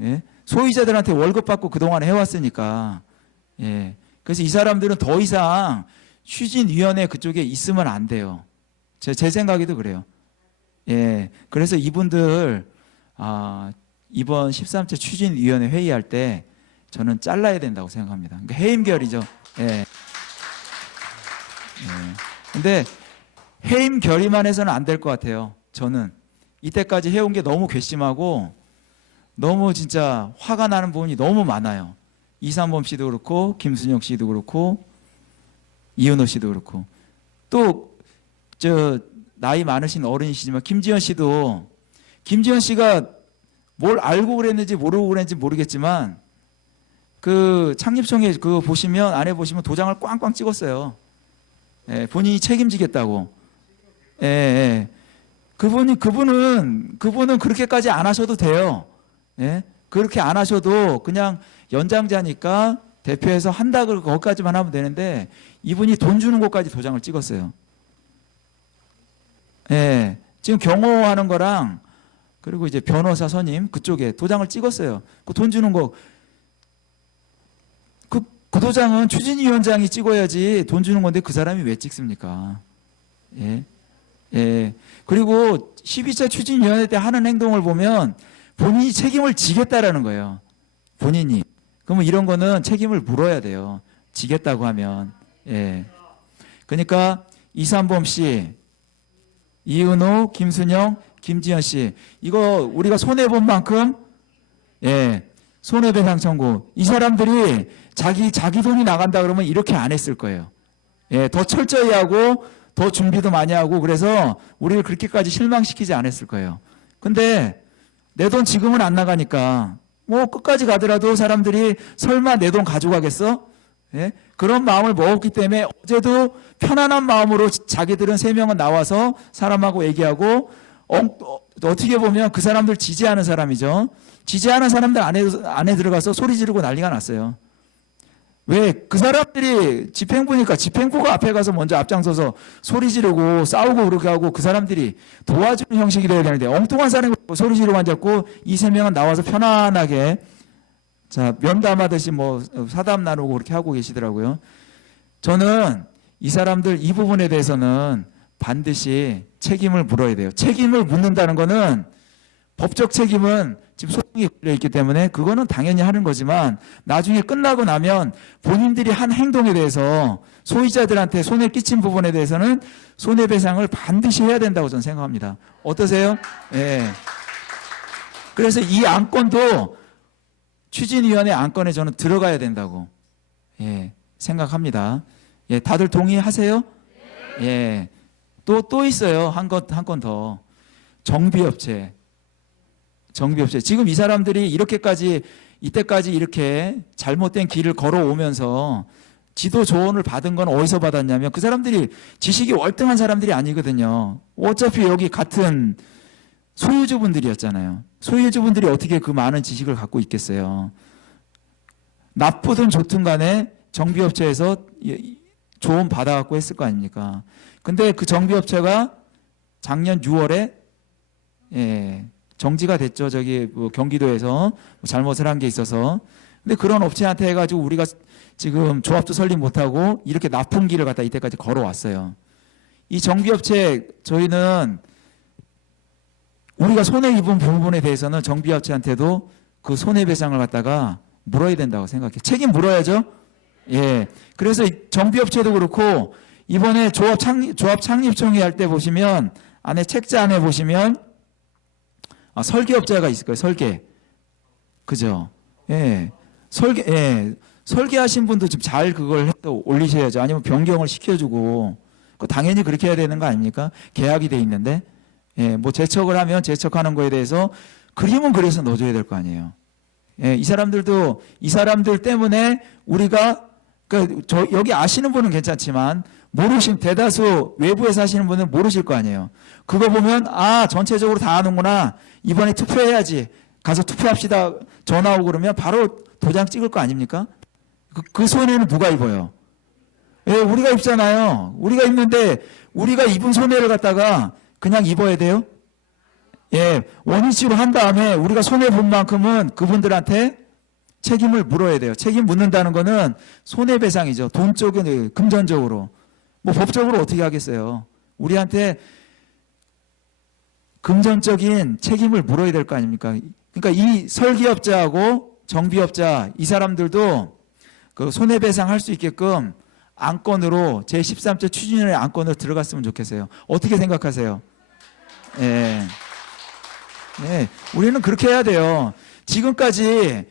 예? 소유자들한테 월급 받고 그동안 해왔으니까. 예. 그래서 이 사람들은 더 이상 추진위원회 그쪽에 있으면 안 돼요. 제 생각에도 그래요. 예. 그래서 이분들, 이번 13차 추진위원회 회의할 때 저는 잘라야 된다고 생각합니다. 그러니까 해임결이죠. 예. 예. 근데 해임결의만 해서는 안 될 것 같아요. 저는 이때까지 해온 게 너무 괘씸하고 너무 진짜 화가 나는 부분이 너무 많아요. 이상범 씨도 그렇고 김순영 씨도 그렇고 이은호 씨도 그렇고 또 저 나이 많으신 어른이시지만 김지현 씨도 김지현 씨가 뭘 알고 그랬는지 모르고 그랬는지 모르겠지만 그 창립총회 그거 보시면 안에 보시면 도장을 꽝꽝 찍었어요. 예, 본인이 책임지겠다고. 예, 예. 그분은 그렇게까지 안 하셔도 돼요. 예? 그렇게 안 하셔도 그냥 연장자니까 대표해서 한다 그러고 거기까지만 하면 되는데 이분이 돈 주는 곳까지 도장을 찍었어요. 예. 지금 경호하는 거랑 그리고 이제 변호사 선임 그쪽에 도장을 찍었어요. 그 돈 주는 거 그 도장은 추진위원장이 찍어야지 돈 주는 건데 그 사람이 왜 찍습니까? 예. 예. 그리고 12차 추진위원회 때 하는 행동을 보면 본인이 책임을 지겠다라는 거예요. 본인이. 그러면 이런 거는 책임을 물어야 돼요. 지겠다고 하면. 예. 그러니까 이상범 씨, 이은호, 김순영, 김지현 씨 이거 우리가 손해본 만큼 예. 손해배상 청구. 이 사람들이 자기 돈이 나간다 그러면 이렇게 안 했을 거예요. 예, 더 철저히 하고 더 준비도 많이 하고 그래서 우리를 그렇게까지 실망시키지 않았을 거예요. 근데 내 돈 지금은 안 나가니까 뭐 끝까지 가더라도 사람들이 설마 내 돈 가져가겠어? 예? 그런 마음을 먹었기 때문에 어제도 편안한 마음으로 자기들은 3명은 나와서 사람하고 얘기하고 어떻게 보면 그 사람들 지지하는 사람이죠. 지지하는 사람들 안에 들어가서 소리 지르고 난리가 났어요. 왜? 그 사람들이 집행부니까 집행부가 앞에 가서 먼저 앞장서서 소리 지르고 싸우고 그렇게 하고 그 사람들이 도와주는 형식이 되어야 되는데 엉뚱한 사람이 소리 지르고 앉았고 이 3명은 나와서 편안하게 자 면담하듯이 뭐 사담 나누고 그렇게 하고 계시더라고요. 저는 이 사람들 이 부분에 대해서는 반드시 책임을 물어야 돼요. 책임을 묻는다는 거는 법적 책임은 지금 소송이 걸려 있기 때문에 그거는 당연히 하는 거지만 나중에 끝나고 나면 본인들이 한 행동에 대해서 소유자들한테 손해 끼친 부분에 대해서는 손해배상을 반드시 해야 된다고 저는 생각합니다. 어떠세요? 예. 그래서 이 안건도 추진위원회 안건에 저는 들어가야 된다고 예, 생각합니다. 예, 다들 동의하세요? 예. 또 있어요. 한 건 더. 정비업체. 지금 이 사람들이 이때까지 이렇게 잘못된 길을 걸어오면서 지도 조언을 받은 건 어디서 받았냐면 그 사람들이 지식이 월등한 사람들이 아니거든요. 어차피 여기 같은 소유주분들이었잖아요. 소유주분들이 어떻게 그 많은 지식을 갖고 있겠어요. 나쁘든 좋든 간에 정비업체에서 조언 받아갖고 했을 거 아닙니까. 근데 그 정비업체가 작년 6월에 정지가 됐죠. 저기 뭐 경기도에서 잘못을 한 게 있어서. 근데 그런 업체한테 해가지고 우리가 지금 조합도 설립 못하고 이렇게 나쁜 길을 갖다 이때까지 걸어왔어요. 이 정비업체 저희는 우리가 손해 입은 부분에 대해서는 정비업체한테도 그 손해배상을 갖다가 물어야 된다고 생각해요. 책임 물어야죠. 예. 그래서 정비업체도 그렇고 이번에 조합 창립총회 할 때 보시면 안에 책자 안에 보시면 설계업자가 있을 거예요. 설계. 그죠? 예. 설계하신 분도 좀 잘 그걸 올리셔야죠. 아니면 변경을 시켜주고. 그 당연히 그렇게 해야 되는 거 아닙니까? 계약이 돼 있는데. 예. 뭐 제척을 하면 제척하는 거에 대해서 그림은 그래서 넣어줘야 될 거 아니에요. 예. 이 사람들 때문에 우리가 여기 아시는 분은 괜찮지만 대다수 외부에서 하시는 분은 모르실 거 아니에요. 그거 보면 전체적으로 다 아는구나. 이번에 투표해야지. 가서 투표합시다. 전화 오고 그러면 바로 도장 찍을 거 아닙니까? 그 손해는 누가 입어요? 예, 우리가 입잖아요. 우리가 입는데 우리가 입은 손해를 갖다가 그냥 입어야 돼요? 예, 원위치로 한 다음에 우리가 손해본 만큼은 그분들한테 책임을 물어야 돼요. 책임 묻는다는 거는 손해배상이죠. 돈 쪽은 금전적으로. 뭐 법적으로 어떻게 하겠어요. 우리한테 금전적인 책임을 물어야 될 거 아닙니까? 그러니까 이 설기업자하고 정비업자 이 사람들도 그 손해배상 할 수 있게끔 안건으로 제13조 추진위원회 안건으로 들어갔으면 좋겠어요. 어떻게 생각하세요? 예. 예. 우리는 그렇게 해야 돼요. 지금까지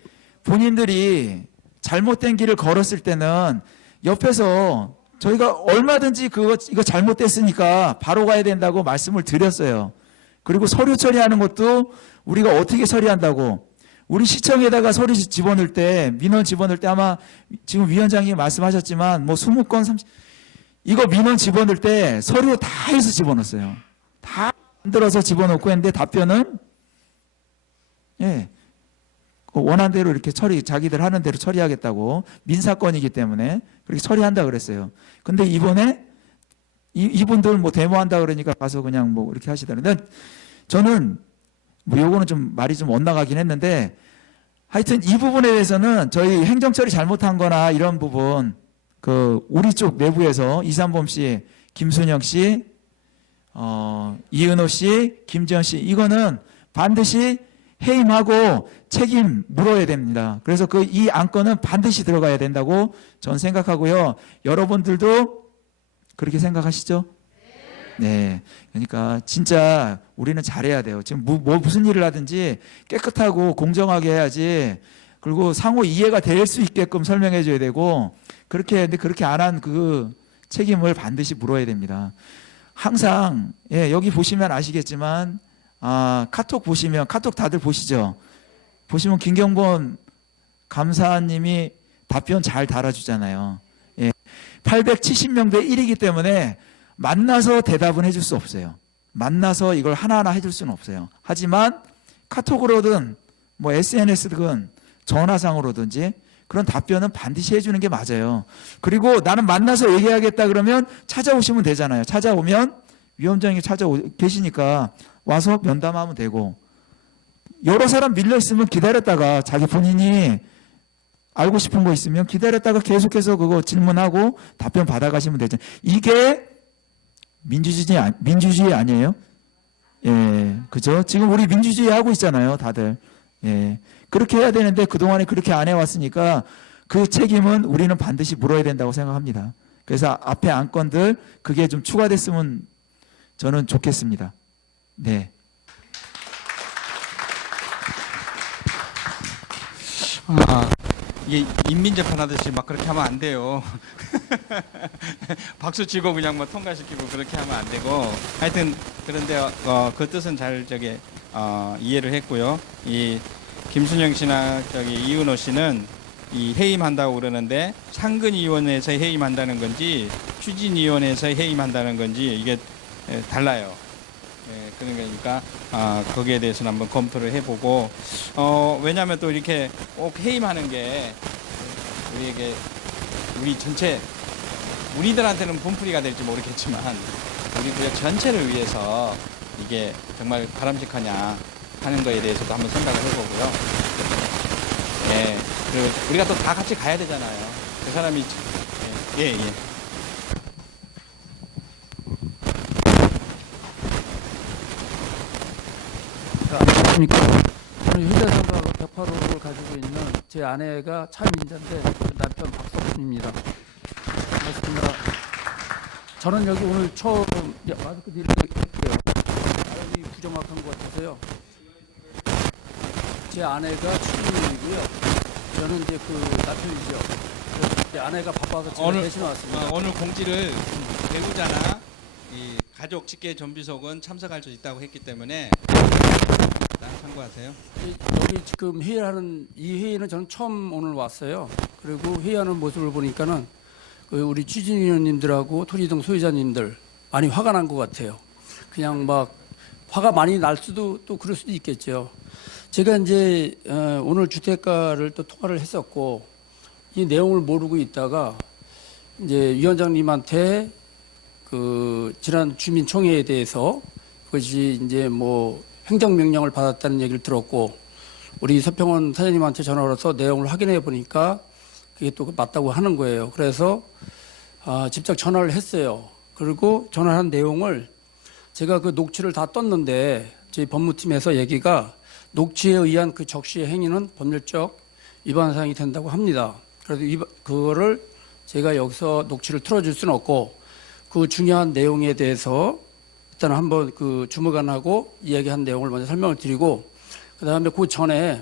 본인들이 잘못된 길을 걸었을 때는 옆에서 저희가 얼마든지 이거 잘못됐으니까 바로 가야 된다고 말씀을 드렸어요. 그리고 서류 처리하는 것도 우리가 어떻게 처리한다고. 우리 시청에다가 서류 집어넣을 때, 민원 집어넣을 때 아마 지금 위원장님이 말씀하셨지만 뭐 20건, 30, 이거 민원 집어넣을 때 서류 다 해서 집어넣었어요. 다 만들어서 집어넣고 했는데 답변은 예. 원한 대로 이렇게 자기들 하는 대로 처리하겠다고 민사건이기 때문에 그렇게 처리한다 그랬어요. 근데 이번에 이분들 뭐 데모한다 그러니까 가서 그냥 뭐 이렇게 하시더라고요. 저는 뭐 요거는 좀 말이 좀 엇나가긴 했는데 하여튼 이 부분에 대해서는 저희 행정처리 잘못한 거나 이런 부분 우리 쪽 내부에서 이삼범 씨, 김순영 씨, 이은호 씨, 김지현 씨 이거는 반드시 해임하고 책임 물어야 됩니다. 그래서 이 안건은 반드시 들어가야 된다고 저는 생각하고요. 여러분들도 그렇게 생각하시죠? 네. 그러니까 진짜 우리는 잘해야 돼요. 지금 무슨 일을 하든지 깨끗하고 공정하게 해야지. 그리고 상호 이해가 될 수 있게끔 설명해 줘야 되고 근데 그렇게 안 한 그 책임을 반드시 물어야 됩니다. 항상 여기 보시면 아시겠지만 카톡 보시면 카톡 다들 보시죠? 보시면 김경본 감사님이 답변 잘 달아주잖아요. 870명 대 1이기 때문에 만나서 대답은 해줄 수 없어요. 만나서 이걸 하나하나 해줄 수는 없어요. 하지만 카톡으로든 뭐 SNS든 전화상으로든지 그런 답변은 반드시 해주는 게 맞아요. 그리고 나는 만나서 얘기하겠다 그러면 찾아오시면 되잖아요. 찾아오면 위원장이 계시니까 와서 면담하면 되고 여러 사람 밀려있으면 기다렸다가 자기 본인이 알고 싶은 거 있으면 기다렸다가 계속해서 그거 질문하고 답변 받아가시면 되죠. 이게 민주주의 아니에요? 예, 그죠? 지금 우리 민주주의 하고 있잖아요, 다들. 예, 그렇게 해야 되는데 그동안에 그렇게 안 해왔으니까 그 책임은 우리는 반드시 물어야 된다고 생각합니다. 그래서 앞에 안건들 그게 좀 추가됐으면 저는 좋겠습니다. 네. 이게 인민재판 하듯이 막 그렇게 하면 안 돼요. 박수 치고 그냥 뭐 통과시키고 그렇게 하면 안 되고 하여튼 그런데 그 뜻은 잘 이해를 했고요. 이 김순영 씨나 이은호 씨는 이 해임한다고 그러는데 상근위원회에서 해임한다는 건지 추진위원회에서 해임한다는 건지 이게 달라요. 그러니까 거기에 대해서는 한번 검토를 해보고 왜냐하면 또 이렇게 꼭 해임하는 게 우리 전체 우리들한테는 분풀이가 될지 모르겠지만 우리 구역 전체를 위해서 이게 정말 바람직하냐 하는 거에 대해서도 한번 생각을 해보고요. 그리고 우리가 또 다 같이 가야 되잖아요. 그 사람이 예. 안녕하십니까. 저는 현대산업 108호를 가지고 있는 제 아내가 차임인자인데 남편 박석순입니다. 반갑습니다. 저는 여기 오늘 처음 마스크 드리고 했고요. 발음이 부정확한 것 같아서요. 제 아내가 추진인이고요. 저는 이제 남편이죠. 제 아내가 바빠서 제가 대신 왔습니다. 오늘 공지를 배우자나 이 가족 직계 전비속은 참석할 수 있다고 했기 때문에 참고하세요. 여기 지금 회의하는 이 회의는 저는 처음 오늘 왔어요. 그리고 회의하는 모습을 보니까는 우리 추진위원님들하고 토지동 소유자님들 많이 화가 난 것 같아요. 그냥 막 화가 많이 날 수도 또 그럴 수도 있겠죠. 제가 이제 오늘 주택가를 또 통화를 했었고 이 내용을 모르고 있다가 이제 위원장님한테 지난 주민총회에 대해서 그것이 이제 뭐 행정명령을 받았다는 얘기를 들었고 우리 서평원 사장님한테 전화를 해서 내용을 확인해 보니까 그게 또 맞다고 하는 거예요. 그래서 직접 전화를 했어요. 그리고 전화한 내용을 제가 그 녹취를 다 떴는데 저희 법무팀에서 얘기가 녹취에 의한 그 적시의 행위는 법률적 위반 사항이 된다고 합니다. 그래서 그거를 제가 여기서 녹취를 틀어줄 수는 없고 그 중요한 내용에 대해서 일단 한번 그 주무관하고 이야기한 내용을 먼저 설명을 드리고 그 다음에 그 전에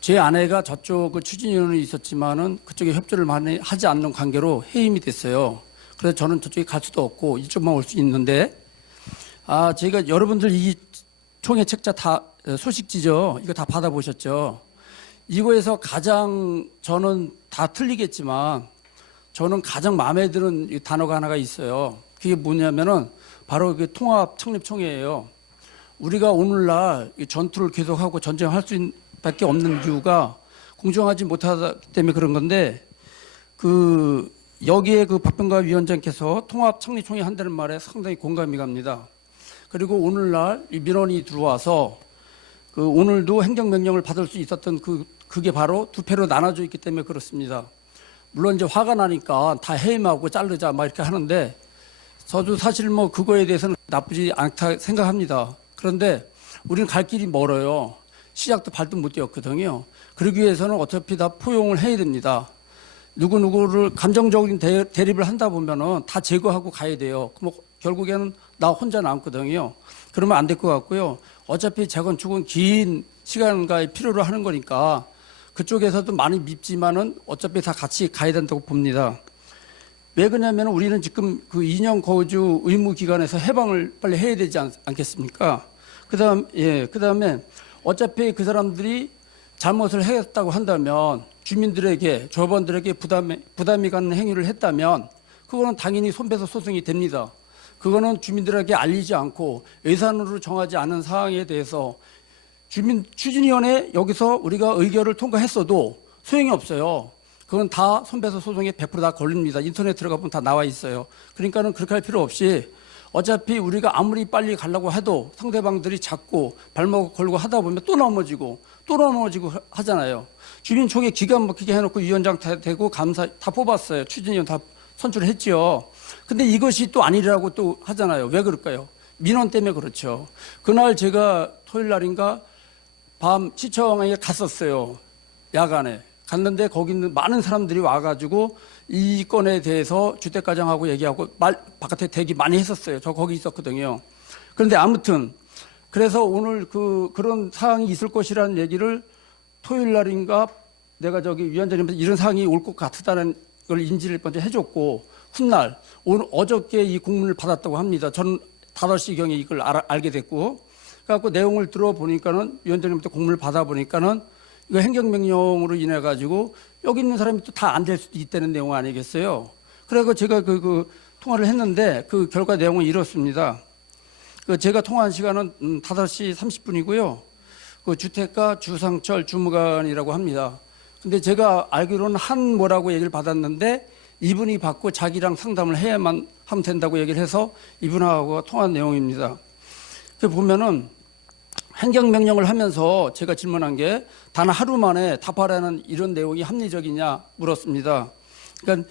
제 아내가 저쪽 그 추진위원회 있었지만은 그쪽에 협조를 많이 하지 않는 관계로 해임이 됐어요. 그래서 저는 저쪽에 갈 수도 없고 이쪽만 올 수 있는데 제가 여러분들 이 총회 책자 다 소식지죠. 이거 다 받아보셨죠. 이거에서 가장 저는 다 틀리겠지만 저는 가장 마음에 드는 이 단어가 하나가 있어요. 그게 뭐냐면은 바로 그 통합 창립총회예요. 우리가 오늘날 이 전투를 계속하고 전쟁할 수밖에 없는 이유가 공정하지 못하기 때문에 그런 건데 그 여기에 그 박병가 위원장께서 통합 창립총회 한다는 말에 상당히 공감이 갑니다. 그리고 오늘날 이 민원이 들어와서 그 오늘도 행정명령을 받을 수 있었던 그게 바로 두 패로 나눠져 있기 때문에 그렇습니다. 물론 이제 화가 나니까 다 해임하고 자르자 막 이렇게 하는데 저도 사실 뭐 그거에 대해서는 나쁘지 않다 생각합니다. 그런데 우리는 갈 길이 멀어요. 시작도 발도 못 뛰었거든요. 그러기 위해서는 어차피 다 포용을 해야 됩니다. 누구누구를 감정적인 대립을 한다 보면은 다 제거하고 가야 돼요. 그럼 결국에는 나 혼자 남거든요. 그러면 안 될 것 같고요. 어차피 재건축은 긴 시간과 필요로 하는 거니까 그쪽에서도 많이 밉지만은 어차피 다 같이 가야 된다고 봅니다. 왜 그러냐면 우리는 지금 그 2년 거주 의무 기간에서 해방을 빨리 해야 되지 않겠습니까? 그다음에 어차피 그 사람들이 잘못을 했다고 한다면 주민들에게 조합원들에게 부담이 가는 행위를 했다면 그거는 당연히 손배소 소송이 됩니다. 그거는 주민들에게 알리지 않고 예산으로 정하지 않은 사항에 대해서 추진위원회 여기서 우리가 의결을 통과했어도 소용이 없어요. 그건 다 손배소 소송에 100% 다 걸립니다. 인터넷 들어가보면 다 나와 있어요. 그러니까는 그렇게 할 필요 없이 어차피 우리가 아무리 빨리 가려고 해도 상대방들이 자꾸 발목 걸고 하다 보면 또 넘어지고 하잖아요. 주민총회 기가 막히게 해놓고 위원장 다 되고 감사 다 뽑았어요. 추진위원 다 선출했지요. 근데 이것이 또 아니라고 또 하잖아요. 왜 그럴까요? 민원 때문에 그렇죠. 그날 제가 토요일 날인가 밤 시청에 갔었어요. 야간에. 갔는데 거기 있는 많은 사람들이 와가지고 이 건에 대해서 주택가장하고 얘기하고 바깥에 대기 많이 했었어요. 저 거기 있었거든요. 그런데 아무튼 그래서 오늘 그런 사항이 있을 것이라는 얘기를 토요일 날인가 내가 저기 위원장님한테 이런 사항이 올 것 같다는 걸 인지를 먼저 해줬고 훗날 어저께 이 공문을 받았다고 합니다. 저는 5시경에 이걸 알게 됐고 그래갖고 내용을 들어보니까는 위원장님한테 공문을 받아보니까는 이거 행정명령으로 인해 가지고 여기 있는 사람이 또 다 안 될 수도 있다는 내용 아니겠어요? 그래서 제가 그 통화를 했는데 그 결과 내용은 이렇습니다. 제가 통화한 시간은 5시 30분이고요. 그 주택가 주상철 주무관이라고 합니다. 근데 제가 알기로는 한 뭐라고 얘기를 받았는데 이분이 받고 자기랑 상담을 해야만 하면 된다고 얘기를 해서 이분하고 통화한 내용입니다. 그 보면은 행정명령을 하면서 제가 질문한 게 단 하루 만에 답하라는 이런 내용이 합리적이냐 물었습니다. 그러니까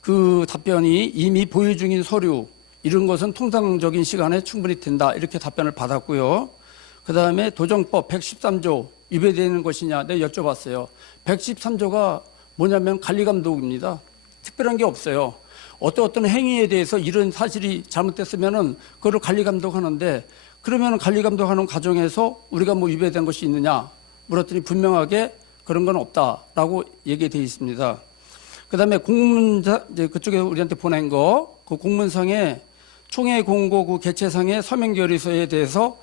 그 답변이 이미 보유 중인 서류 이런 것은 통상적인 시간에 충분히 된다 이렇게 답변을 받았고요. 그다음에 도정법 113조 위배되는 것이냐 내가 여쭤봤어요. 113조가 뭐냐면 관리감독입니다. 특별한 게 없어요. 어떤 행위에 대해서 이런 사실이 잘못됐으면은 그걸 관리감독하는데 그러면 관리감독하는 과정에서 우리가 뭐 위배된 것이 있느냐 물었더니 분명하게 그런 건 없다라고 얘기되어 있습니다. 그다음에 공문자 이제 그쪽에 우리한테 보낸 거 그 공문상에 총회 공고 그 개최상의 서명 결의서에 대해서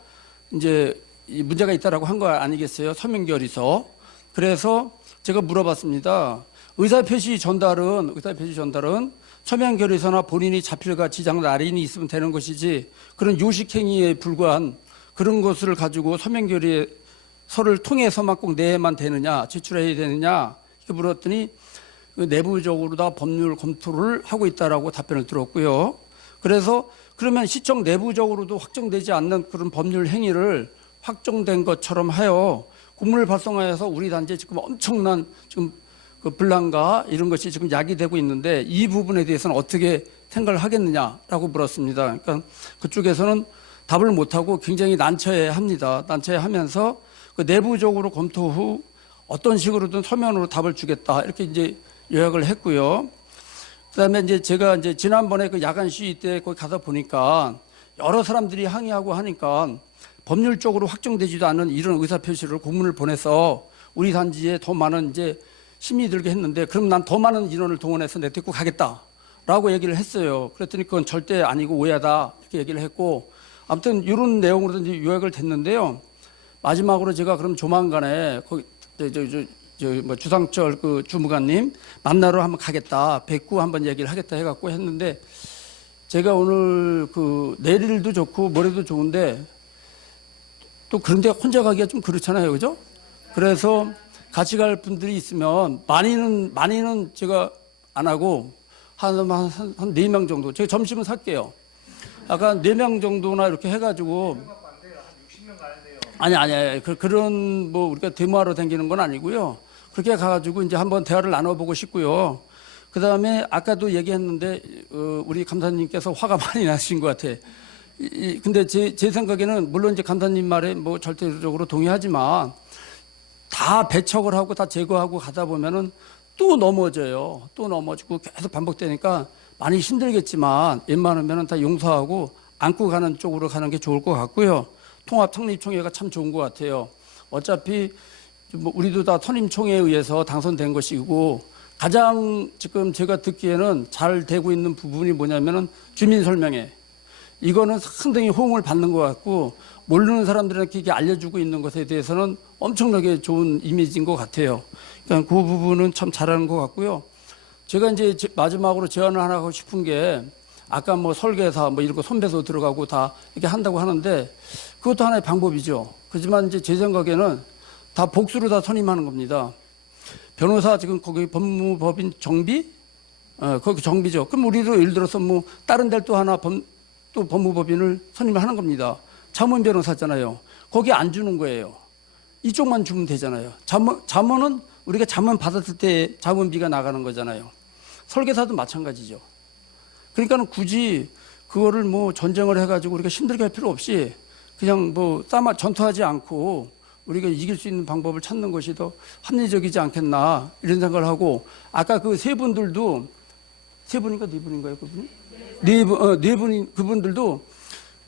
이제 문제가 있다라고 한 거 아니겠어요? 서명 결의서. 그래서 제가 물어봤습니다. 의사표시 전달은 서명 결의서나 본인이 자필과 지장 날인이 있으면 되는 것이지 그런 요식 행위에 불과한 그런 것을 가지고 서명 결의서를 통해서만 꼭 내야만 되느냐, 제출해야 되느냐 이렇게 물었더니 내부적으로 다 법률 검토를 하고 있다라고 답변을 들었고요. 그래서 그러면 시청 내부적으로도 확정되지 않는 그런 법률 행위를 확정된 것처럼 하여 공문을 발송하여서 우리 단지에 지금 엄청난 지금 그 분란과 이런 것이 지금 야기되고 있는데 이 부분에 대해서는 어떻게 생각을 하겠느냐라고 물었습니다. 그러니까 그쪽에서는 답을 못하고 굉장히 난처해합니다. 난처해하면서 그 내부적으로 검토 후 어떤 식으로든 서면으로 답을 주겠다 이렇게 이제 요약을 했고요. 그다음에 이제 제가 이제 지난번에 그 야간 시위 때 거기 가서 보니까 여러 사람들이 항의하고 하니까 법률적으로 확정되지도 않은 이런 의사표시를 공문을 보내서 우리 단지에 더 많은 이제 힘이 들게 했는데 그럼 난 더 많은 인원을 동원해서 내 데리고 가겠다라고 얘기를 했어요. 그랬더니 그건 절대 아니고 오해다 이렇게 얘기를 했고 아무튼 이런 내용으로 이제 요약을 됐는데요. 마지막으로 제가 그럼 조만간에 거기 뭐 주상철 그 주무관님 만나러 한번 가겠다 뵙고 한번 얘기를 하겠다 해갖고 했는데 제가 오늘 그 내일도 좋고 모레도 좋은데 또 그런데 혼자 가기가 좀 그렇잖아요, 그죠? 그래서 같이 갈 분들이 있으면 많이는 제가 안 하고 한 4명 정도. 제가 점심은 살게요. 약간 4명 정도나 이렇게 해가지고. 아니. 그런 뭐 우리가 데모하러 다니는 건 아니고요. 그렇게 가가지고 이제 한번 대화를 나눠보고 싶고요. 그 다음에 아까도 얘기했는데, 우리 감사님께서 화가 많이 나신 것 같아. 근데 제 생각에는 물론 이제 감사님 말에 뭐 절대적으로 동의하지만 다 배척을 하고 다 제거하고 가다 보면은 또 넘어져요. 또 넘어지고 계속 반복되니까 많이 힘들겠지만 웬만하면은 다 용서하고 안고 가는 쪽으로 가는 게 좋을 것 같고요. 통합 창립총회가 참 좋은 것 같아요. 어차피 뭐 우리도 다 선임총회에 의해서 당선된 것이고 가장 지금 제가 듣기에는 잘 되고 있는 부분이 뭐냐면은 주민설명회. 이거는 상당히 호응을 받는 것 같고 모르는 사람들에게 이게 알려주고 있는 것에 대해서는 엄청나게 좋은 이미지인 것 같아요. 그러니까 그 부분은 참 잘하는 것 같고요. 제가 이제 마지막으로 제안을 하나 하고 싶은 게 아까 뭐 설계사 뭐 이런 거 손배소 들어가고 다 이렇게 한다고 하는데 그것도 하나의 방법이죠. 그렇지만 이제 제 생각에는 다 복수로 다 선임하는 겁니다. 변호사 지금 거기 법무법인 정비? 거기 정비죠. 그럼 우리도 예를 들어서 뭐 다른 데를 또 하나 또 법무법인을 선임을 하는 겁니다. 자문 변호사잖아요. 거기 안 주는 거예요. 이쪽만 주면 되잖아요. 자문은 우리가 자문 받았을 때 자문비가 나가는 거잖아요. 설계사도 마찬가지죠. 그러니까는 굳이 그거를 뭐 전쟁을 해가지고 우리가 힘들게 할 필요 없이 그냥 뭐 전투하지 않고 우리가 이길 수 있는 방법을 찾는 것이 더 합리적이지 않겠나 이런 생각을 하고 아까 그 세 분들도 세 분인가 네 분인가요 그분이? 네 분이 그분들도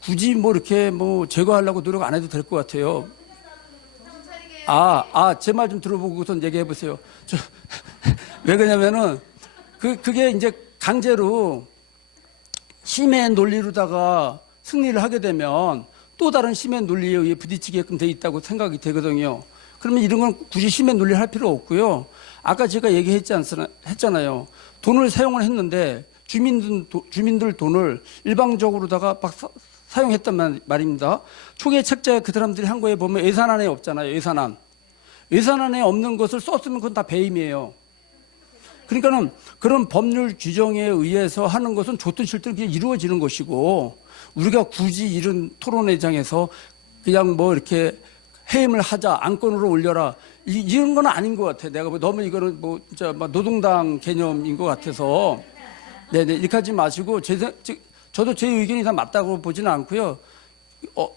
굳이 뭐 이렇게 뭐 제거하려고 노력 안 해도 될 것 같아요. 제 말 좀 들어보고선 얘기해 보세요. 왜 그러냐면은 그게 이제 강제로 힘의 논리로다가 승리를 하게 되면 또 다른 힘의 논리에 의해 부딪히게끔 돼 있다고 생각이 되거든요. 그러면 이런 건 굳이 힘의 논리를 할 필요 없고요. 아까 제가 얘기했잖아요. 돈을 사용을 했는데 주민들 돈을 일방적으로다가 막 사용했단 말입니다. 초기에 책자에 그 사람들이 한 거에 보면 예산안에 없잖아요. 예산안에 없는 것을 썼으면 그건 다 배임이에요. 그러니까는 그런 법률 규정에 의해서 하는 것은 좋든 싫든 그냥 이루어지는 것이고 우리가 굳이 이런 토론회장에서 그냥 뭐 이렇게 해임을 하자 안건으로 올려라 이런 건 아닌 것 같아요. 내가 너무 이거는 뭐 진짜 노동당 개념인 것 같아서 네네 이렇게 하지 마시고 저도 제 의견이 다 맞다고 보지는 않고요.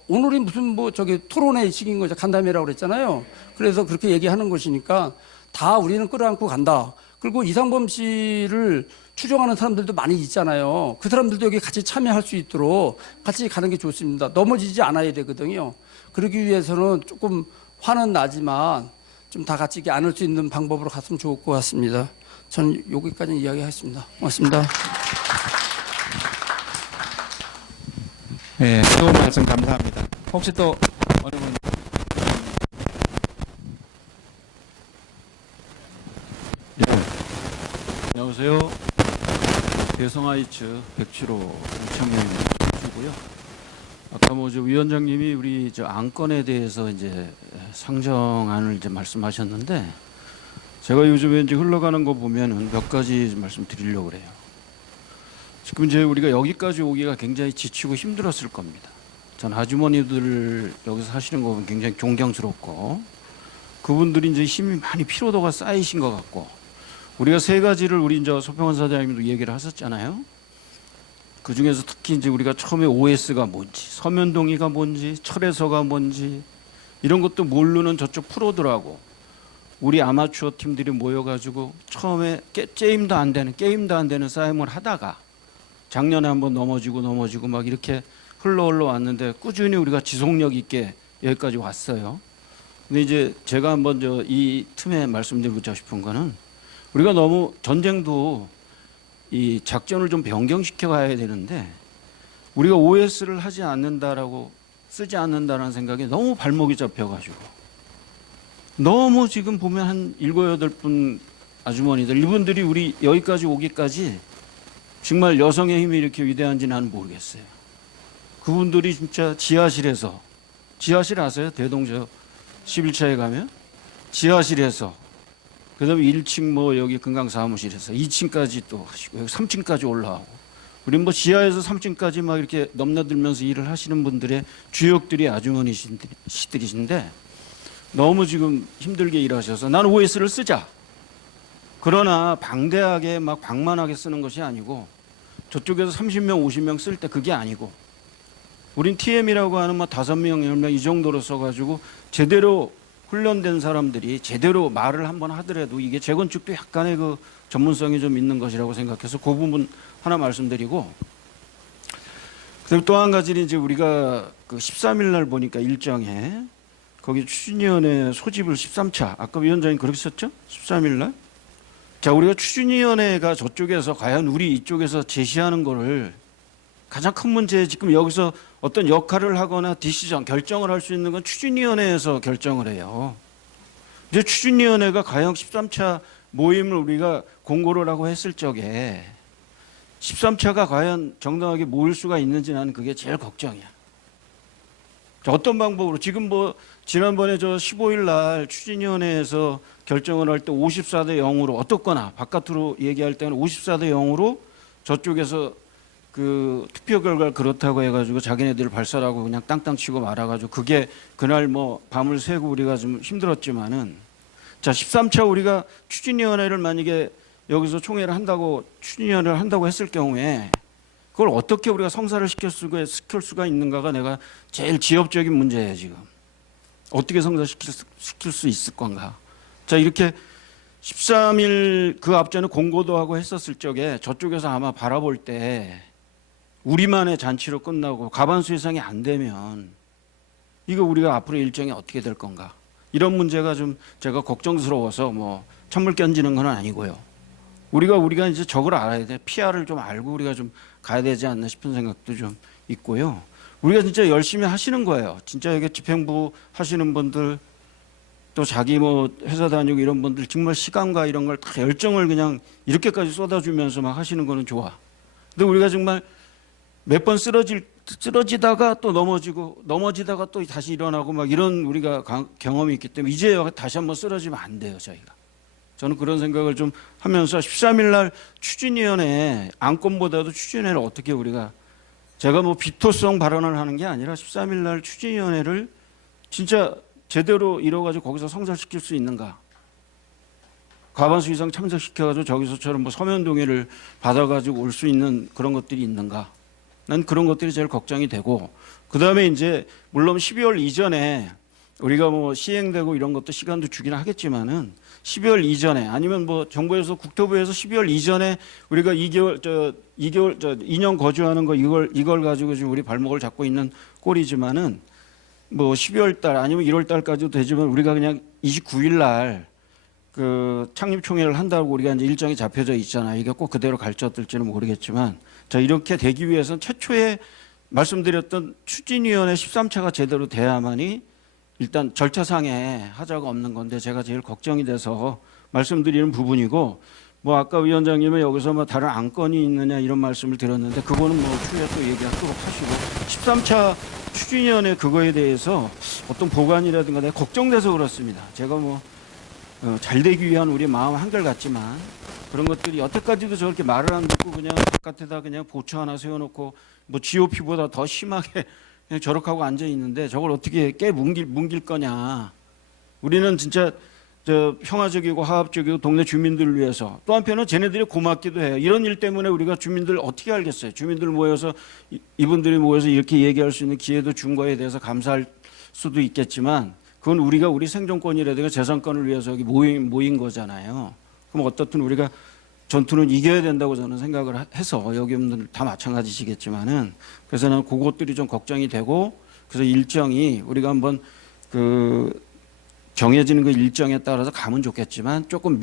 오늘이 무슨 뭐 토론회 식인 거죠. 간담회라고 그랬잖아요. 그래서 그렇게 얘기하는 것이니까 다 우리는 끌어안고 간다. 그리고 이상범 씨를 추종하는 사람들도 많이 있잖아요. 그 사람들도 여기 같이 참여할 수 있도록 같이 가는 게 좋습니다. 넘어지지 않아야 되거든요. 그러기 위해서는 조금 화는 나지만 좀 다 같이 안을 수 있는 방법으로 갔으면 좋을 것 같습니다. 저는 여기까지 이야기하겠습니다. 고맙습니다. 네, 좋은 말씀 감사합니다. 혹시 또 어느 분? 안녕하세요. 대성하이츠 107호 청년이고요. 아까 위원장님이 우리 안건에 대해서 이제 상정안을 이제 말씀하셨는데 제가 요즘에 이제 흘러가는 거 보면은 몇 가지 말씀드리려고 그래요. 지금 이제 우리가 여기까지 오기가 굉장히 지치고 힘들었을 겁니다. 전 아주머니들 여기서 하시는 거 보면 굉장히 존경스럽고 그분들이 이제 힘이 많이 피로도가 쌓이신 것 같고 우리가 세 가지를 우리 이제 소평원 사장님도 얘기를 하셨잖아요. 그 중에서 특히 이제 우리가 처음에 OS가 뭔지, 서면동의가 뭔지, 철회서가 뭔지 이런 것도 모르는 저쪽 프로들하고 우리 아마추어 팀들이 모여가지고 처음에 게임도 안 되는 싸움을 하다가 작년에 한번 넘어지고 막 이렇게 흘러 왔는데 꾸준히 우리가 지속력 있게 여기까지 왔어요. 근데 이제 제가 한번 이 틈에 말씀드리고 싶은 거는 우리가 너무 전쟁도 이 작전을 좀 변경시켜 가야 되는데 우리가 OS를 하지 않는다라고 쓰지 않는다라는 생각에 너무 발목이 잡혀가지고 너무 지금 보면 한 7, 8분 아주머니들 이분들이 우리 여기까지 오기까지 정말 여성의 힘이 이렇게 위대한지 나는 모르겠어요. 그분들이 진짜 지하실에서 지하실 아세요? 대동저 11차에 가면 지하실에서 그다음에 1층 뭐 여기 금강 사무실에서 2층까지 또 하시고 여기 3층까지 올라오고 우리 뭐 지하에서 3층까지 막 이렇게 넘나들면서 일을 하시는 분들의 주역들이 아주머니시들이신데 너무 지금 힘들게 일하셔서 나는 OS를 쓰자. 그러나 방대하게 막 방만하게 쓰는 것이 아니고 저쪽에서 30명, 50명 쓸 때 그게 아니고 우린 TM이라고 하는 뭐 5명, 10명 이 정도로 써가지고 제대로 훈련된 사람들이 제대로 말을 한번 하더라도 이게 재건축도 약간의 그 전문성이 좀 있는 것이라고 생각해서 그 부분 하나 말씀드리고 그리고 또 한 가지는 이제 우리가 그 13일 날 보니까 일정에 거기 추진위원회 소집을 13차 아까 위원장님 그렇게 썼죠? 13일 날 자 우리가 추진위원회가 저쪽에서 과연 우리 이쪽에서 제시하는 거를 가장 큰 문제 지금 여기서 어떤 역할을 하거나 디시전 결정을 할 수 있는 건 추진위원회에서 결정을 해요. 이제 추진위원회가 과연 13차 모임을 우리가 공고를 하고 했을 적에 13차가 과연 정당하게 모일 수가 있는지 나는 그게 제일 걱정이야. 자, 어떤 방법으로 지금 뭐 지난번에 저 15일 날 추진위원회에서 결정을 할 때 54대 0으로 어떻거나 바깥으로 얘기할 때는 54대 0으로 저쪽에서 그 투표 결과를 그렇다고 해가지고 자기네들 발사라고 그냥 땅땅 치고 말아가지고 그게 그날 뭐 밤을 새고 우리가 좀 힘들었지만은 자 13차 우리가 추진위원회를 만약에 여기서 총회를 한다고 추진위원회를 한다고 했을 경우에 그걸 어떻게 우리가 성사를 시킬 수가 있는가가 내가 제일 지엽적인 문제예요 지금. 어떻게 성사시킬 수 있을 건가. 자 이렇게 13일 그 앞전에 공고도 하고 했었을 적에 저쪽에서 아마 바라볼 때 우리만의 잔치로 끝나고 과반수 이상이 안 되면 이거 우리가 앞으로 일정이 어떻게 될 건가. 이런 문제가 좀 제가 걱정스러워서 뭐 찬물 끼얹는 건 아니고요. 우리가 이제 저걸 알아야 돼. PR을 좀 알고 우리가 좀 가야 되지 않나 싶은 생각도 좀 있고요. 우리가 진짜 열심히 하시는 거예요. 진짜 여기 집행부 하시는 분들 또 자기 뭐 회사 다니고 이런 분들 정말 시간과 이런 걸 다 열정을 그냥 이렇게까지 쏟아주면서 막 하시는 거는 좋아. 근데 우리가 정말 몇 번 쓰러지다가 또 넘어지다가 또 다시 일어나고 막 이런 우리가 경험이 있기 때문에 이제 다시 한번 쓰러지면 안 돼요 저희가. 저는 그런 생각을 좀 하면서 13일 날 추진위원회 안건보다도 추진위원회를 어떻게 우리가 제가 뭐 비토성 발언을 하는 게 아니라 13일 날 추진위원회를 진짜 제대로 이뤄가지고 거기서 성사시킬 수 있는가. 과반수 이상 참석시켜가지고 저기서처럼 뭐 서면 동의를 받아가지고 올 수 있는 그런 것들이 있는가. 난 그런 것들이 제일 걱정이 되고 그다음에 이제 물론 12월 이전에 우리가 뭐 시행되고 이런 것도 시간도 주긴 하겠지만은 12월 이전에 아니면 뭐 정부에서 국토부에서 12월 이전에 우리가 2년 거주하는 거 이걸 가지고 지금 우리 발목을 잡고 있는 꼴이지만은 뭐 12월 달 아니면 1월 달까지도 되지만 우리가 그냥 29일 날 그 창립 총회를 한다고 우리가 이제 일정이 잡혀져 있잖아요. 이게 꼭 그대로 갈지 어떨지는 모르겠지만 자 이렇게 되기 위해서는 최초에 말씀드렸던 추진위원회 13차가 제대로 돼야만이 일단 절차상에 하자가 없는 건데 제가 제일 걱정이 돼서 말씀드리는 부분이고 뭐 아까 위원장님은 여기서 뭐 다른 안건이 있느냐 이런 말씀을 드렸는데 그거는 뭐 추후에 또 얘기하도록 하시고 13차 추진위원회 그거에 대해서 어떤 보관이라든가 내가 걱정돼서 그렇습니다. 제가 뭐 잘 되기 위한 우리 마음 한결같지만 그런 것들이 여태까지도 저렇게 말을 안 듣고 그냥 바깥에다 그냥 보초 하나 세워놓고 뭐 GOP보다 더 심하게 그냥 저렇게 하고 앉아 있는데 저걸 어떻게 뭉길 거냐. 우리는 진짜 저 평화적이고 화합적이고 동네 주민들을 위해서 또 한편은 쟤네들이 고맙기도 해요. 이런 일 때문에 우리가 주민들 어떻게 알겠어요. 주민들 모여서 이분들이 모여서 이렇게 얘기할 수 있는 기회도 준 거에 대해서 감사할 수도 있겠지만 그건 우리가 우리 생존권이라든가 재산권을 위해서 여기 모인 거잖아요. 그럼 어떻든 우리가 전투는 이겨야 된다고 저는 생각을 해서 여기 분들 다 마찬가지시겠지만은 그래서 는 그것들이 좀 걱정이 되고 그래서 일정이 우리가 한번 그 정해지는 그 일정에 따라서 가면 좋겠지만 조금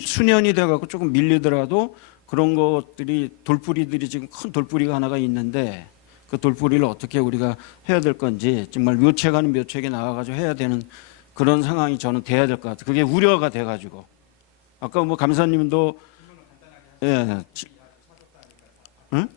수년이 돼갖고 조금 밀리더라도 그런 것들이 돌뿌리들이 지금 큰 돌뿌리가 하나가 있는데 그 돌뿌리를 어떻게 우리가 해야 될 건지 정말 묘책 아닌 묘책에 나와가지고 해야 되는 그런 상황이 저는 돼야 될 것 같아요. 그게 우려가 돼가지고 아까 뭐 감사님도 예, 응?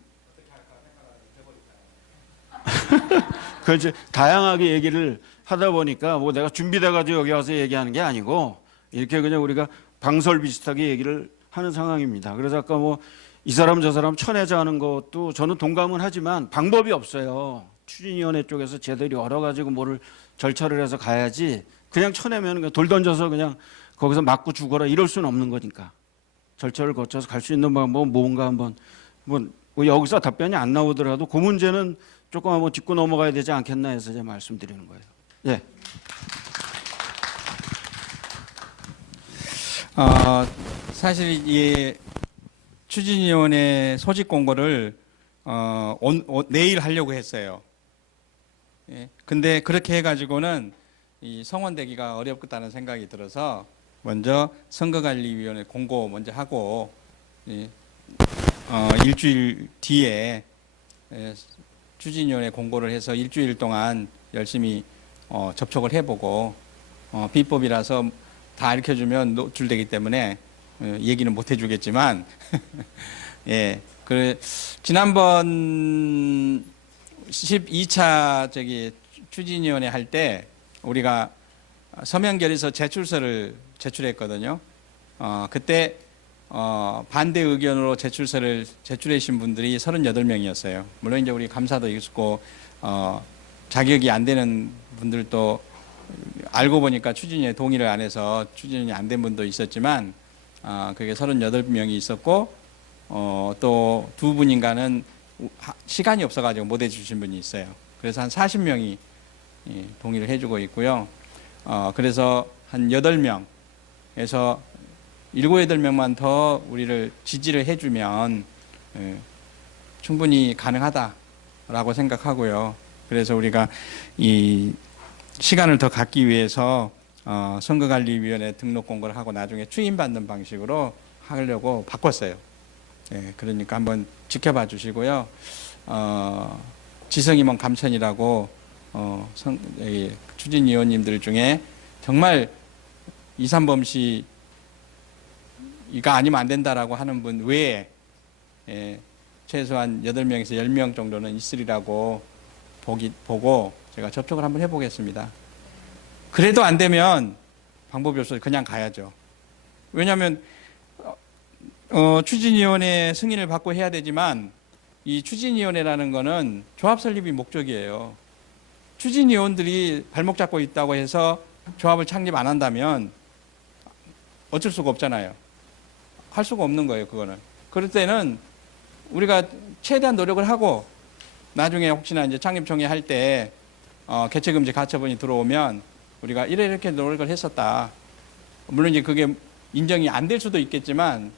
그 이제 다양하게 얘기를 하다 보니까 뭐 내가 준비돼가지고 여기 와서 얘기하는 게 아니고 이렇게 그냥 우리가 방설 비슷하게 얘기를 하는 상황입니다. 그래서 아까 뭐 이 사람 저 사람 쳐내자 하는 것도 저는 동감은 하지만 방법이 없어요. 추진위원회 쪽에서 제대로 열어가지고 뭐를 절차를 해서 가야지 그냥 쳐내면 그냥 돌 던져서 그냥 거기서 맞고 죽어라 이럴 수는 없는 거니까 절차를 거쳐서 갈 수 있는 방법은 뭔가 한번 뭐 여기서 답변이 안 나오더라도 그 문제는 조금 한번 짚고 넘어가야 되지 않겠나 해서 제가 말씀드리는 거예요. 예. 사실 이 추진위원회 소집 공고를 내일 하려고 했어요. 예. 근데 그렇게 해가지고는 이 성원되기가 어렵겠다는 생각이 들어서 먼저 선거관리위원회 공고 먼저 하고 일주일 뒤에 추진위원회 공고를 해서 일주일 동안 열심히 접촉을 해보고 비법이라서 다 알려주면 노출되기 때문에 얘기는 못 해주겠지만 예, 그 지난번 12차 추진위원회 할 때 우리가 서명 결의서 제출서를 제출했거든요. 그때 반대 의견으로 제출서를 제출해 주신 분들이 38명이었어요. 물론 이제 우리 감사도 있었고 자격이 안 되는 분들도 알고 보니까 추진위에 동의를 안 해서 추진이 안 된 분도 있었지만 그게 38명이 있었고 또 두 분인가는 시간이 없어가지고 못 해주신 분이 있어요. 그래서 한 40명이 동의를 해주고 있고요. 그래서 한 8명에서 7, 8명만 더 우리를 지지를 해주면 충분히 가능하다라고 생각하고요. 그래서 우리가 이 시간을 더 갖기 위해서 선거관리위원회 등록 공고를 하고 나중에 추임받는 방식으로 하려고 바꿨어요. 예, 그러니까 한번 지켜봐 주시고요. 지성이면 감천이라고 추진위원님들 중에 정말 이삼범 씨가 아니면 안 된다라고 하는 분 외에 최소한 8명에서 10명 정도는 있으리라고 보고 제가 접촉을 한번 해보겠습니다. 그래도 안 되면 방법이 없어서 그냥 가야죠. 왜냐하면 추진위원회 승인을 받고 해야 되지만 이 추진위원회라는 거는 조합 설립이 목적이에요. 추진위원들이 발목 잡고 있다고 해서 조합을 창립 안 한다면 어쩔 수가 없잖아요. 할 수가 없는 거예요, 그거는. 그럴 때는 우리가 최대한 노력을 하고 나중에 혹시나 이제 창립총회 할 때 개최금지 가처분이 들어오면 우리가 이렇게 노력을 했었다. 물론 이제 그게 인정이 안 될 수도 있겠지만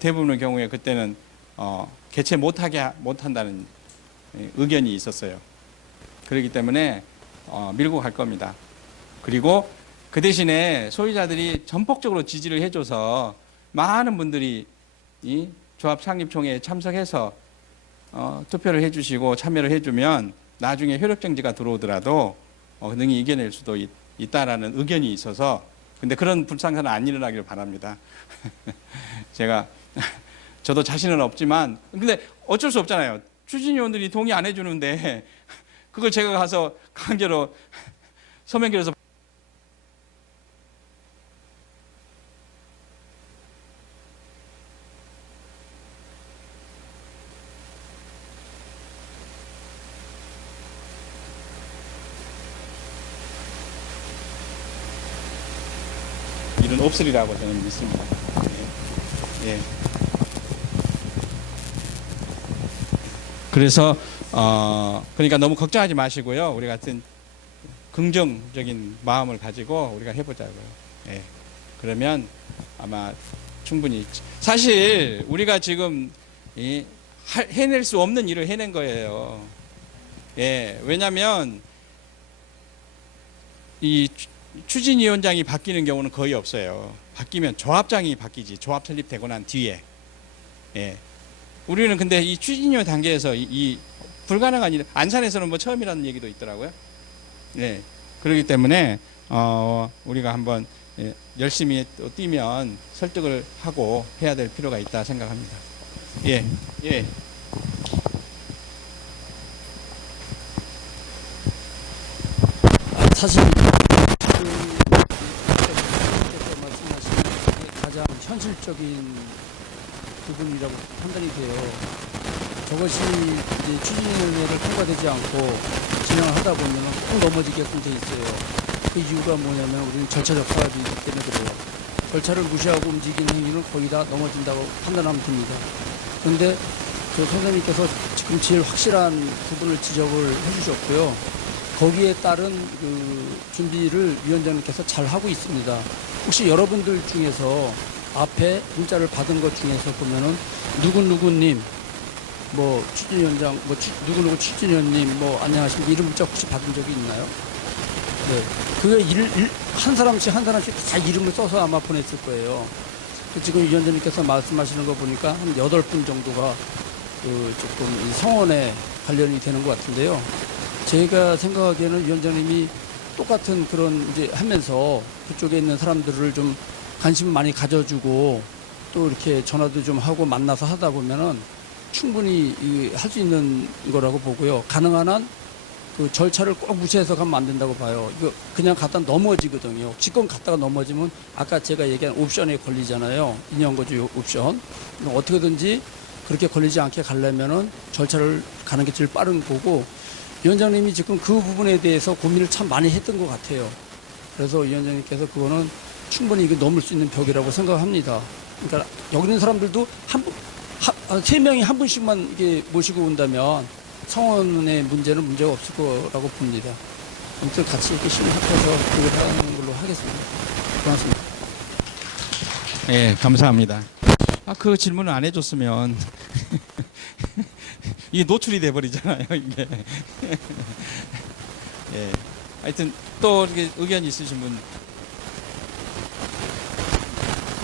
대부분의 경우에 그때는 개최 못한다는 의견이 있었어요. 그렇기 때문에 밀고 갈 겁니다. 그리고 그 대신에 소유자들이 전폭적으로 지지를 해줘서 많은 분들이 이 조합 창립총회에 참석해서 투표를 해주시고 참여를 해주면 나중에 효력정지가 들어오더라도 능히 이겨낼 수도 있다라는 의견이 있어서 근데 그런 불상사는 안 일어나기를 바랍니다. 저도 자신은 없지만 근데 어쩔 수 없잖아요. 추진위원들이 동의 안 해주는데 그걸 제가 가서 강제로 서명결에서 일은 없으리라고 저는 믿습니다. 예. 예. 그래서 그러니까 너무 걱정하지 마시고요. 우리 같은 긍정적인 마음을 가지고 우리가 해보자고요. 예. 그러면 아마 충분히 사실 우리가 지금 해낼 수 없는 일을 해낸 거예요. 예. 왜냐하면 이 추진위원장이 바뀌는 경우는 거의 없어요. 바뀌면 조합장이 바뀌지. 조합 설립되고 난 뒤에. 예. 우리는 근데 이 추진위원 단계에서 이 불가능한 일, 안산에서는 뭐 처음이라는 얘기도 있더라고요. 예. 그렇기 때문에 우리가 한번 열심히 또 뛰면 설득을 하고 해야 될 필요가 있다 생각합니다. 예. 예. 사실 말씀하신 게 가장 현실적인 부분이라고 판단이 돼요. 저것이 이제 추진위원회를 통과되지 않고 진행을 하다 보면 꼭 넘어지게끔 돼 있어요. 그 이유가 뭐냐면 우리는 절차적 사업이기 때문에 그래요. 절차를 무시하고 움직이는 행위는 거의 다 넘어진다고 판단하면 됩니다. 그런데 그 선생님께서 지금 제일 확실한 부분을 지적을 해주셨고요. 거기에 따른 그 준비를 위원장님께서 잘 하고 있습니다. 혹시 여러분들 중에서 앞에 문자를 받은 것 중에서 보면은 누구누구님, 뭐 추진위원장, 뭐 누구누구 추진위원님, 뭐 안녕하십니까 이런 문자 혹시 받은 적이 있나요? 네, 그게 한 사람씩 다 이름을 써서 아마 보냈을 거예요. 지금 위원장님께서 말씀하시는 거 보니까 한 8분 정도가 그 조금 이 성원에 관련이 되는 것 같은데요. 제가 생각하기에는 위원장님이 똑같은 그런 이제 하면서 그쪽에 있는 사람들을 좀 관심 많이 가져주고 또 이렇게 전화도 좀 하고 만나서 하다 보면은 충분히 할 수 있는 거라고 보고요. 가능한 한 그 절차를 꼭 무시해서 가면 안 된다고 봐요. 이거 그냥 갖다 넘어지거든요. 직권 갖다가 넘어지면 아까 제가 얘기한 옵션에 걸리잖아요. 인연거주 옵션. 어떻게든지 그렇게 걸리지 않게 가려면은 절차를 가는 게 제일 빠른 거고 위원장님이 지금 그 부분에 대해서 고민을 참 많이 했던 것 같아요. 그래서 위원장님께서 그거는 충분히 이거 넘을 수 있는 벽이라고 생각합니다. 그러니까 여기 있는 사람들도 세 명이 한 분씩만 이게 모시고 온다면 성원의 문제는 문제가 없을 거라고 봅니다. 아무튼 같이 이렇게 힘을 합해서 그걸 하는 걸로 하겠습니다. 고맙습니다. 예, 감사합니다. 그 질문을 안 해줬으면 이게 노출이 돼버리잖아요, 이게. 예. 하여튼 또 이렇게 의견 있으신 분.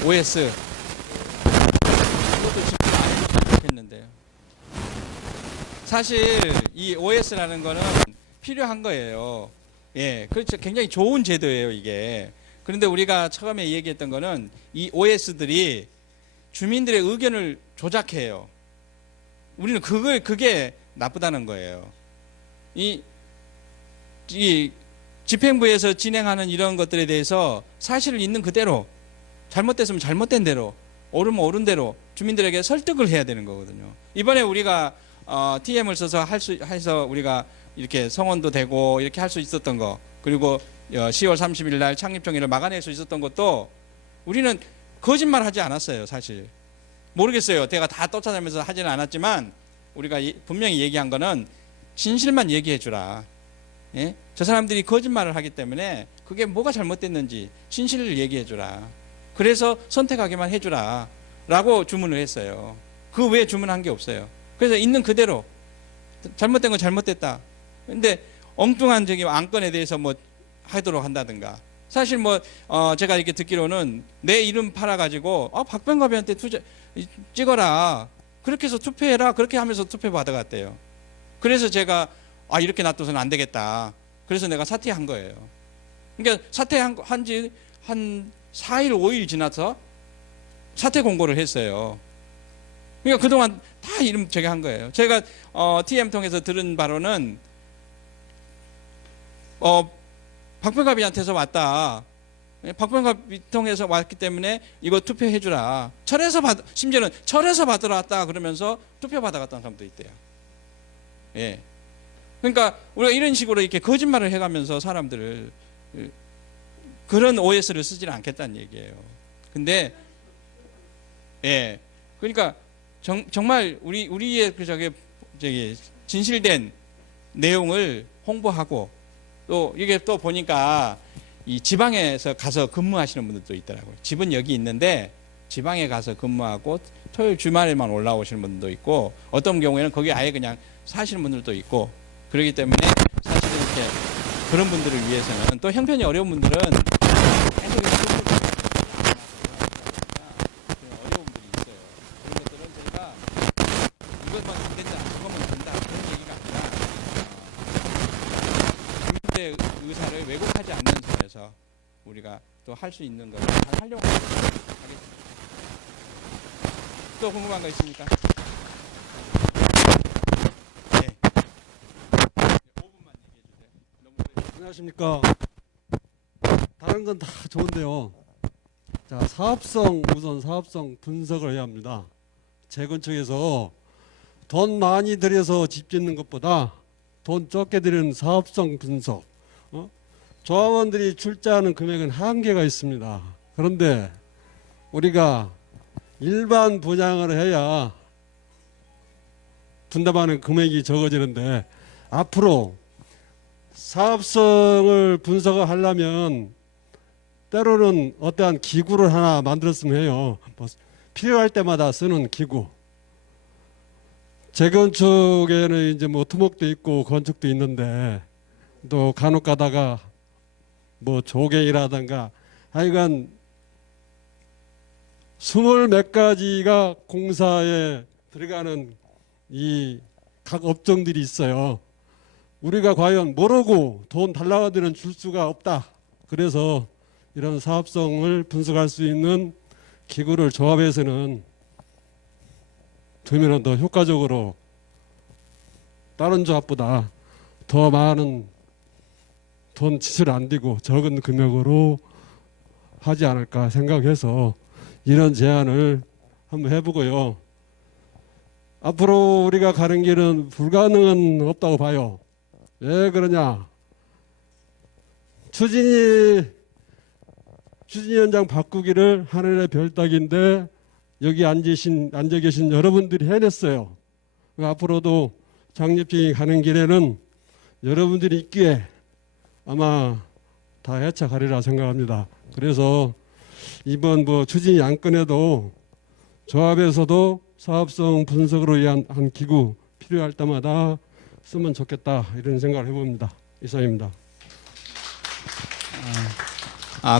OS. 이것도 질문 안 해줬으면 좋겠는데요. 사실 이 OS라는 거는 필요한 거예요. 예, 그렇죠. 굉장히 좋은 제도예요, 이게. 그런데 우리가 처음에 얘기했던 거는 이 OS들이 주민들의 의견을 조작해요. 우리는 그게 나쁘다는 거예요. 이 집행부에서 진행하는 이런 것들에 대해서 사실을 있는 그대로, 잘못됐으면 잘못된 대로, 옳으면 옳은 대로 주민들에게 설득을 해야 되는 거거든요. 이번에 우리가 TM을 써서 해서 우리가 이렇게 성원도 되고 이렇게 할 수 있었던 거, 그리고 10월 30일 날 창립정의를 막아낼 수 있었던 것도 우리는 거짓말 하지 않았어요, 사실. 모르겠어요. 제가 다 쫓아다니면서 하지는 않았지만 우리가 분명히 얘기한 거는 진실만 얘기해 주라. 예? 저 사람들이 거짓말을 하기 때문에 그게 뭐가 잘못됐는지 진실을 얘기해 주라. 그래서 선택하게만 해주라 라고 주문을 했어요. 그 외에 주문한 게 없어요. 그래서 있는 그대로 잘못된 건 잘못됐다. 근데 엉뚱한 저기 안건에 대해서 뭐 하도록 한다든가. 사실 뭐 제가 이렇게 듣기로는 내 이름 팔아가지고 박병갑이한테 찍어라. 그렇게 해서 투표해라. 그렇게 하면서 투표 받아갔대요. 그래서 제가 이렇게 놔둬서는 안 되겠다. 그래서 내가 사퇴한 거예요. 그러니까 사퇴한 지 한 4일, 5일 지나서 사퇴 공고를 했어요. 그러니까 그동안 다 이름 저기 한 거예요. 제가 TM 통해서 들은 바로는 박병갑이한테서 왔다. 박병갑이 통해서 왔기 때문에 이거 투표해주라. 심지어는 철에서 받으러 왔다 그러면서 투표 받아갔다는 사람도 있대요. 예. 그러니까 우리가 이런 식으로 이렇게 거짓말을 해가면서 사람들을 그런 OS를 쓰지는 않겠다는 얘기예요. 근데 예, 그러니까 정말 우리의 그 저기 진실된 내용을 홍보하고 또 이게 또 보니까 이 지방에서 가서 근무하시는 분들도 있더라고요. 집은 여기 있는데 지방에 가서 근무하고 토요일 주말에만 올라오시는 분들도 있고 어떤 경우에는 거기 아예 그냥 사시는 분들도 있고 그렇기 때문에 사실은 이렇게 그런 분들을 위해서는 또 형편이 어려운 분들은 계속 이렇게 어려운 분들이 있어요. 그런 것들은 저희가 이것만 안 된다, 그것만 된다 그런 얘기가 아니라 국민의 의사를 왜곡하지 않는 선에서 우리가 또 할 수 있는 것을 잘 하려고 하겠습니다. 또 궁금한 거 있습니까? 네. 5분만 얘기해 주세요. 너무 안녕하십니까. 다른 건 다 좋은데요. 자, 우선 사업성 분석을 해야 합니다. 재건축에서 돈 많이 들여서 집 짓는 것보다 돈 적게 들이는 사업성 분석. 조합원들이 출자하는 금액은 한계가 있습니다. 그런데 우리가 일반 분양을 해야 분담하는 금액이 적어지는데 앞으로 사업성을 분석을 하려면 때로는 어떠한 기구를 하나 만들었으면 해요. 뭐 필요할 때마다 쓰는 기구. 재건축에는 이제 뭐 토목도 있고 건축도 있는데 또 간혹 가다가 뭐 조경이라든가 하여간 20몇 가지가 공사에 들어가는 이 각 업종들이 있어요. 우리가 과연 모르고 돈 달라고 하면 줄 수가 없다. 그래서 이런 사업성을 분석할 수 있는 기구를 조합해서는 두면 더 효과적으로 다른 조합보다 더 많은 돈 지출 안 되고 적은 금액으로 하지 않을까 생각해서 이런 제안을 한번 해보고요. 앞으로 우리가 가는 길은 불가능은 없다고 봐요. 왜 그러냐? 추진위 현장 바꾸기를 하늘의 별 따기인데 여기 앉아 계신 여러분들이 해냈어요. 앞으로도 장립진이 가는 길에는 여러분들이 있기에 아마 다 헤쳐가리라 생각합니다. 그래서 이번 뭐 추진위 안건에도 조합에서도 사업성 분석으로 위한 한 기구 필요할 때마다 쓰면 좋겠다 이런 생각을 해봅니다. 이상입니다.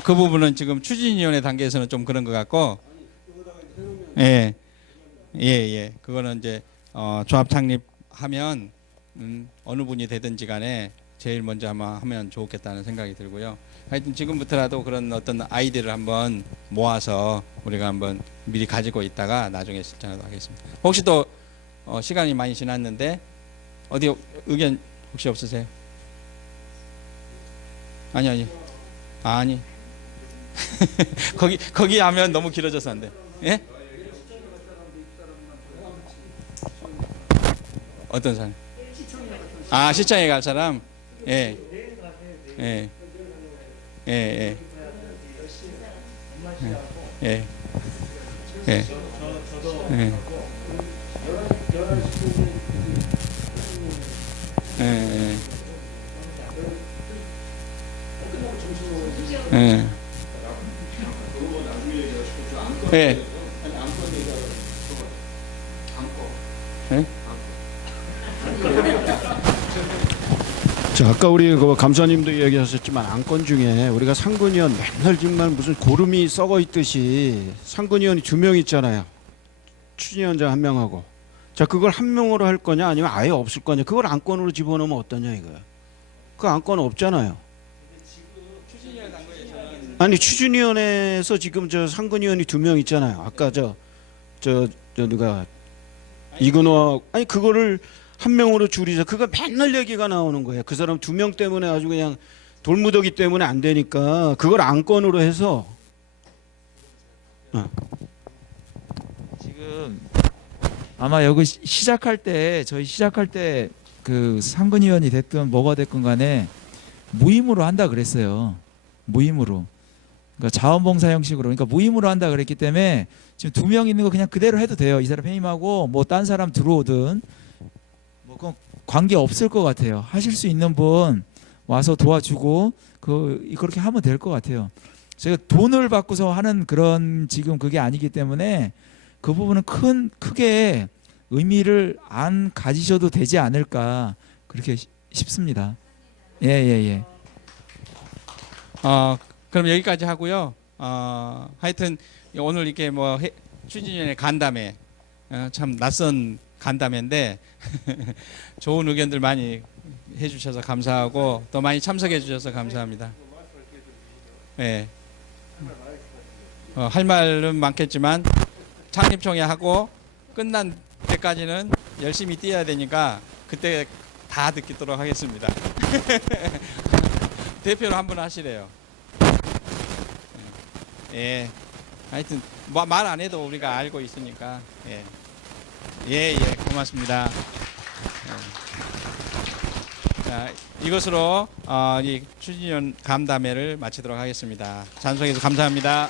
그 부분은 지금 추진위원회 단계에서는 좀 그런 것 같고, 예. 그거는 이제 조합 창립하면 어느 분이 되든지 간에 제일 먼저 아마 하면 좋겠다는 생각이 들고요. 하여튼 지금부터라도 그런 어떤 아이디어를 한번 모아서 우리가 한번 미리 가지고 있다가 나중에 실천하도록 하겠습니다. 혹시 또 시간이 많이 지났는데 어디 의견 혹시 없으세요? 아니. 거기 하면 너무 길어져서 안 돼. 예? 어떤 사람? 시청에 갈 사람? 예. 자, 아까 우리 그 감사님도 얘기하셨지만 안건 중에 우리가 상근위원 맨날 정말 무슨 고름이 썩어 있듯이 상근위원이 2명 있잖아요. 추진위원장 1명하고. 자, 그걸 1명으로 할 거냐 아니면 아예 없을 거냐. 그걸 안건으로 집어넣으면 어떠냐 이거야. 그 안건 없잖아요. 아니 추진위원회에서 지금 저 상근위원이 2명 있잖아요. 아까 저 누가 이근호 아니 그거를 1명으로 줄이자. 그거 맨날 얘기가 나오는 거예요. 그 사람 2명 때문에 아주 그냥 돌무더기 때문에 안 되니까 그걸 안건으로 해서 지금 아마 여기 저희 시작할 때 그 상근위원이 됐든 뭐가 됐건 간에 무임으로 한다 그랬어요. 무임으로. 그러니까 자원봉사 형식으로, 그러니까 무임으로 한다 그랬기 때문에 지금 2명 있는 거 그냥 그대로 해도 돼요. 이 사람 해임하고 뭐 딴 사람 들어오든 뭐 그건 관계 없을 것 같아요. 하실 수 있는 분 와서 도와주고 그렇게 하면 될 것 같아요. 제가 돈을 받고서 하는 그런 지금 그게 아니기 때문에 그 부분은 크게 의미를 안 가지셔도 되지 않을까 그렇게 싶습니다. 예. 그럼 여기까지 하고요. 하여튼 오늘 이렇게 뭐 추진위원회 간담회 참 낯선 간담회인데 좋은 의견들 많이 해주셔서 감사하고 또 많이 참석해 주셔서 감사합니다. 네. 할 말은 많겠지만 창립총회 하고 끝난 때까지는 열심히 뛰어야 되니까 그때 다 듣도록 하겠습니다. 대표로 한 분 하시래요. 예. 하여튼 뭐 말 안 해도 우리가 알고 있으니까 예, 고맙습니다. 자, 이것으로 이 추진위원 간담회를 마치도록 하겠습니다. 찬성해서 감사합니다.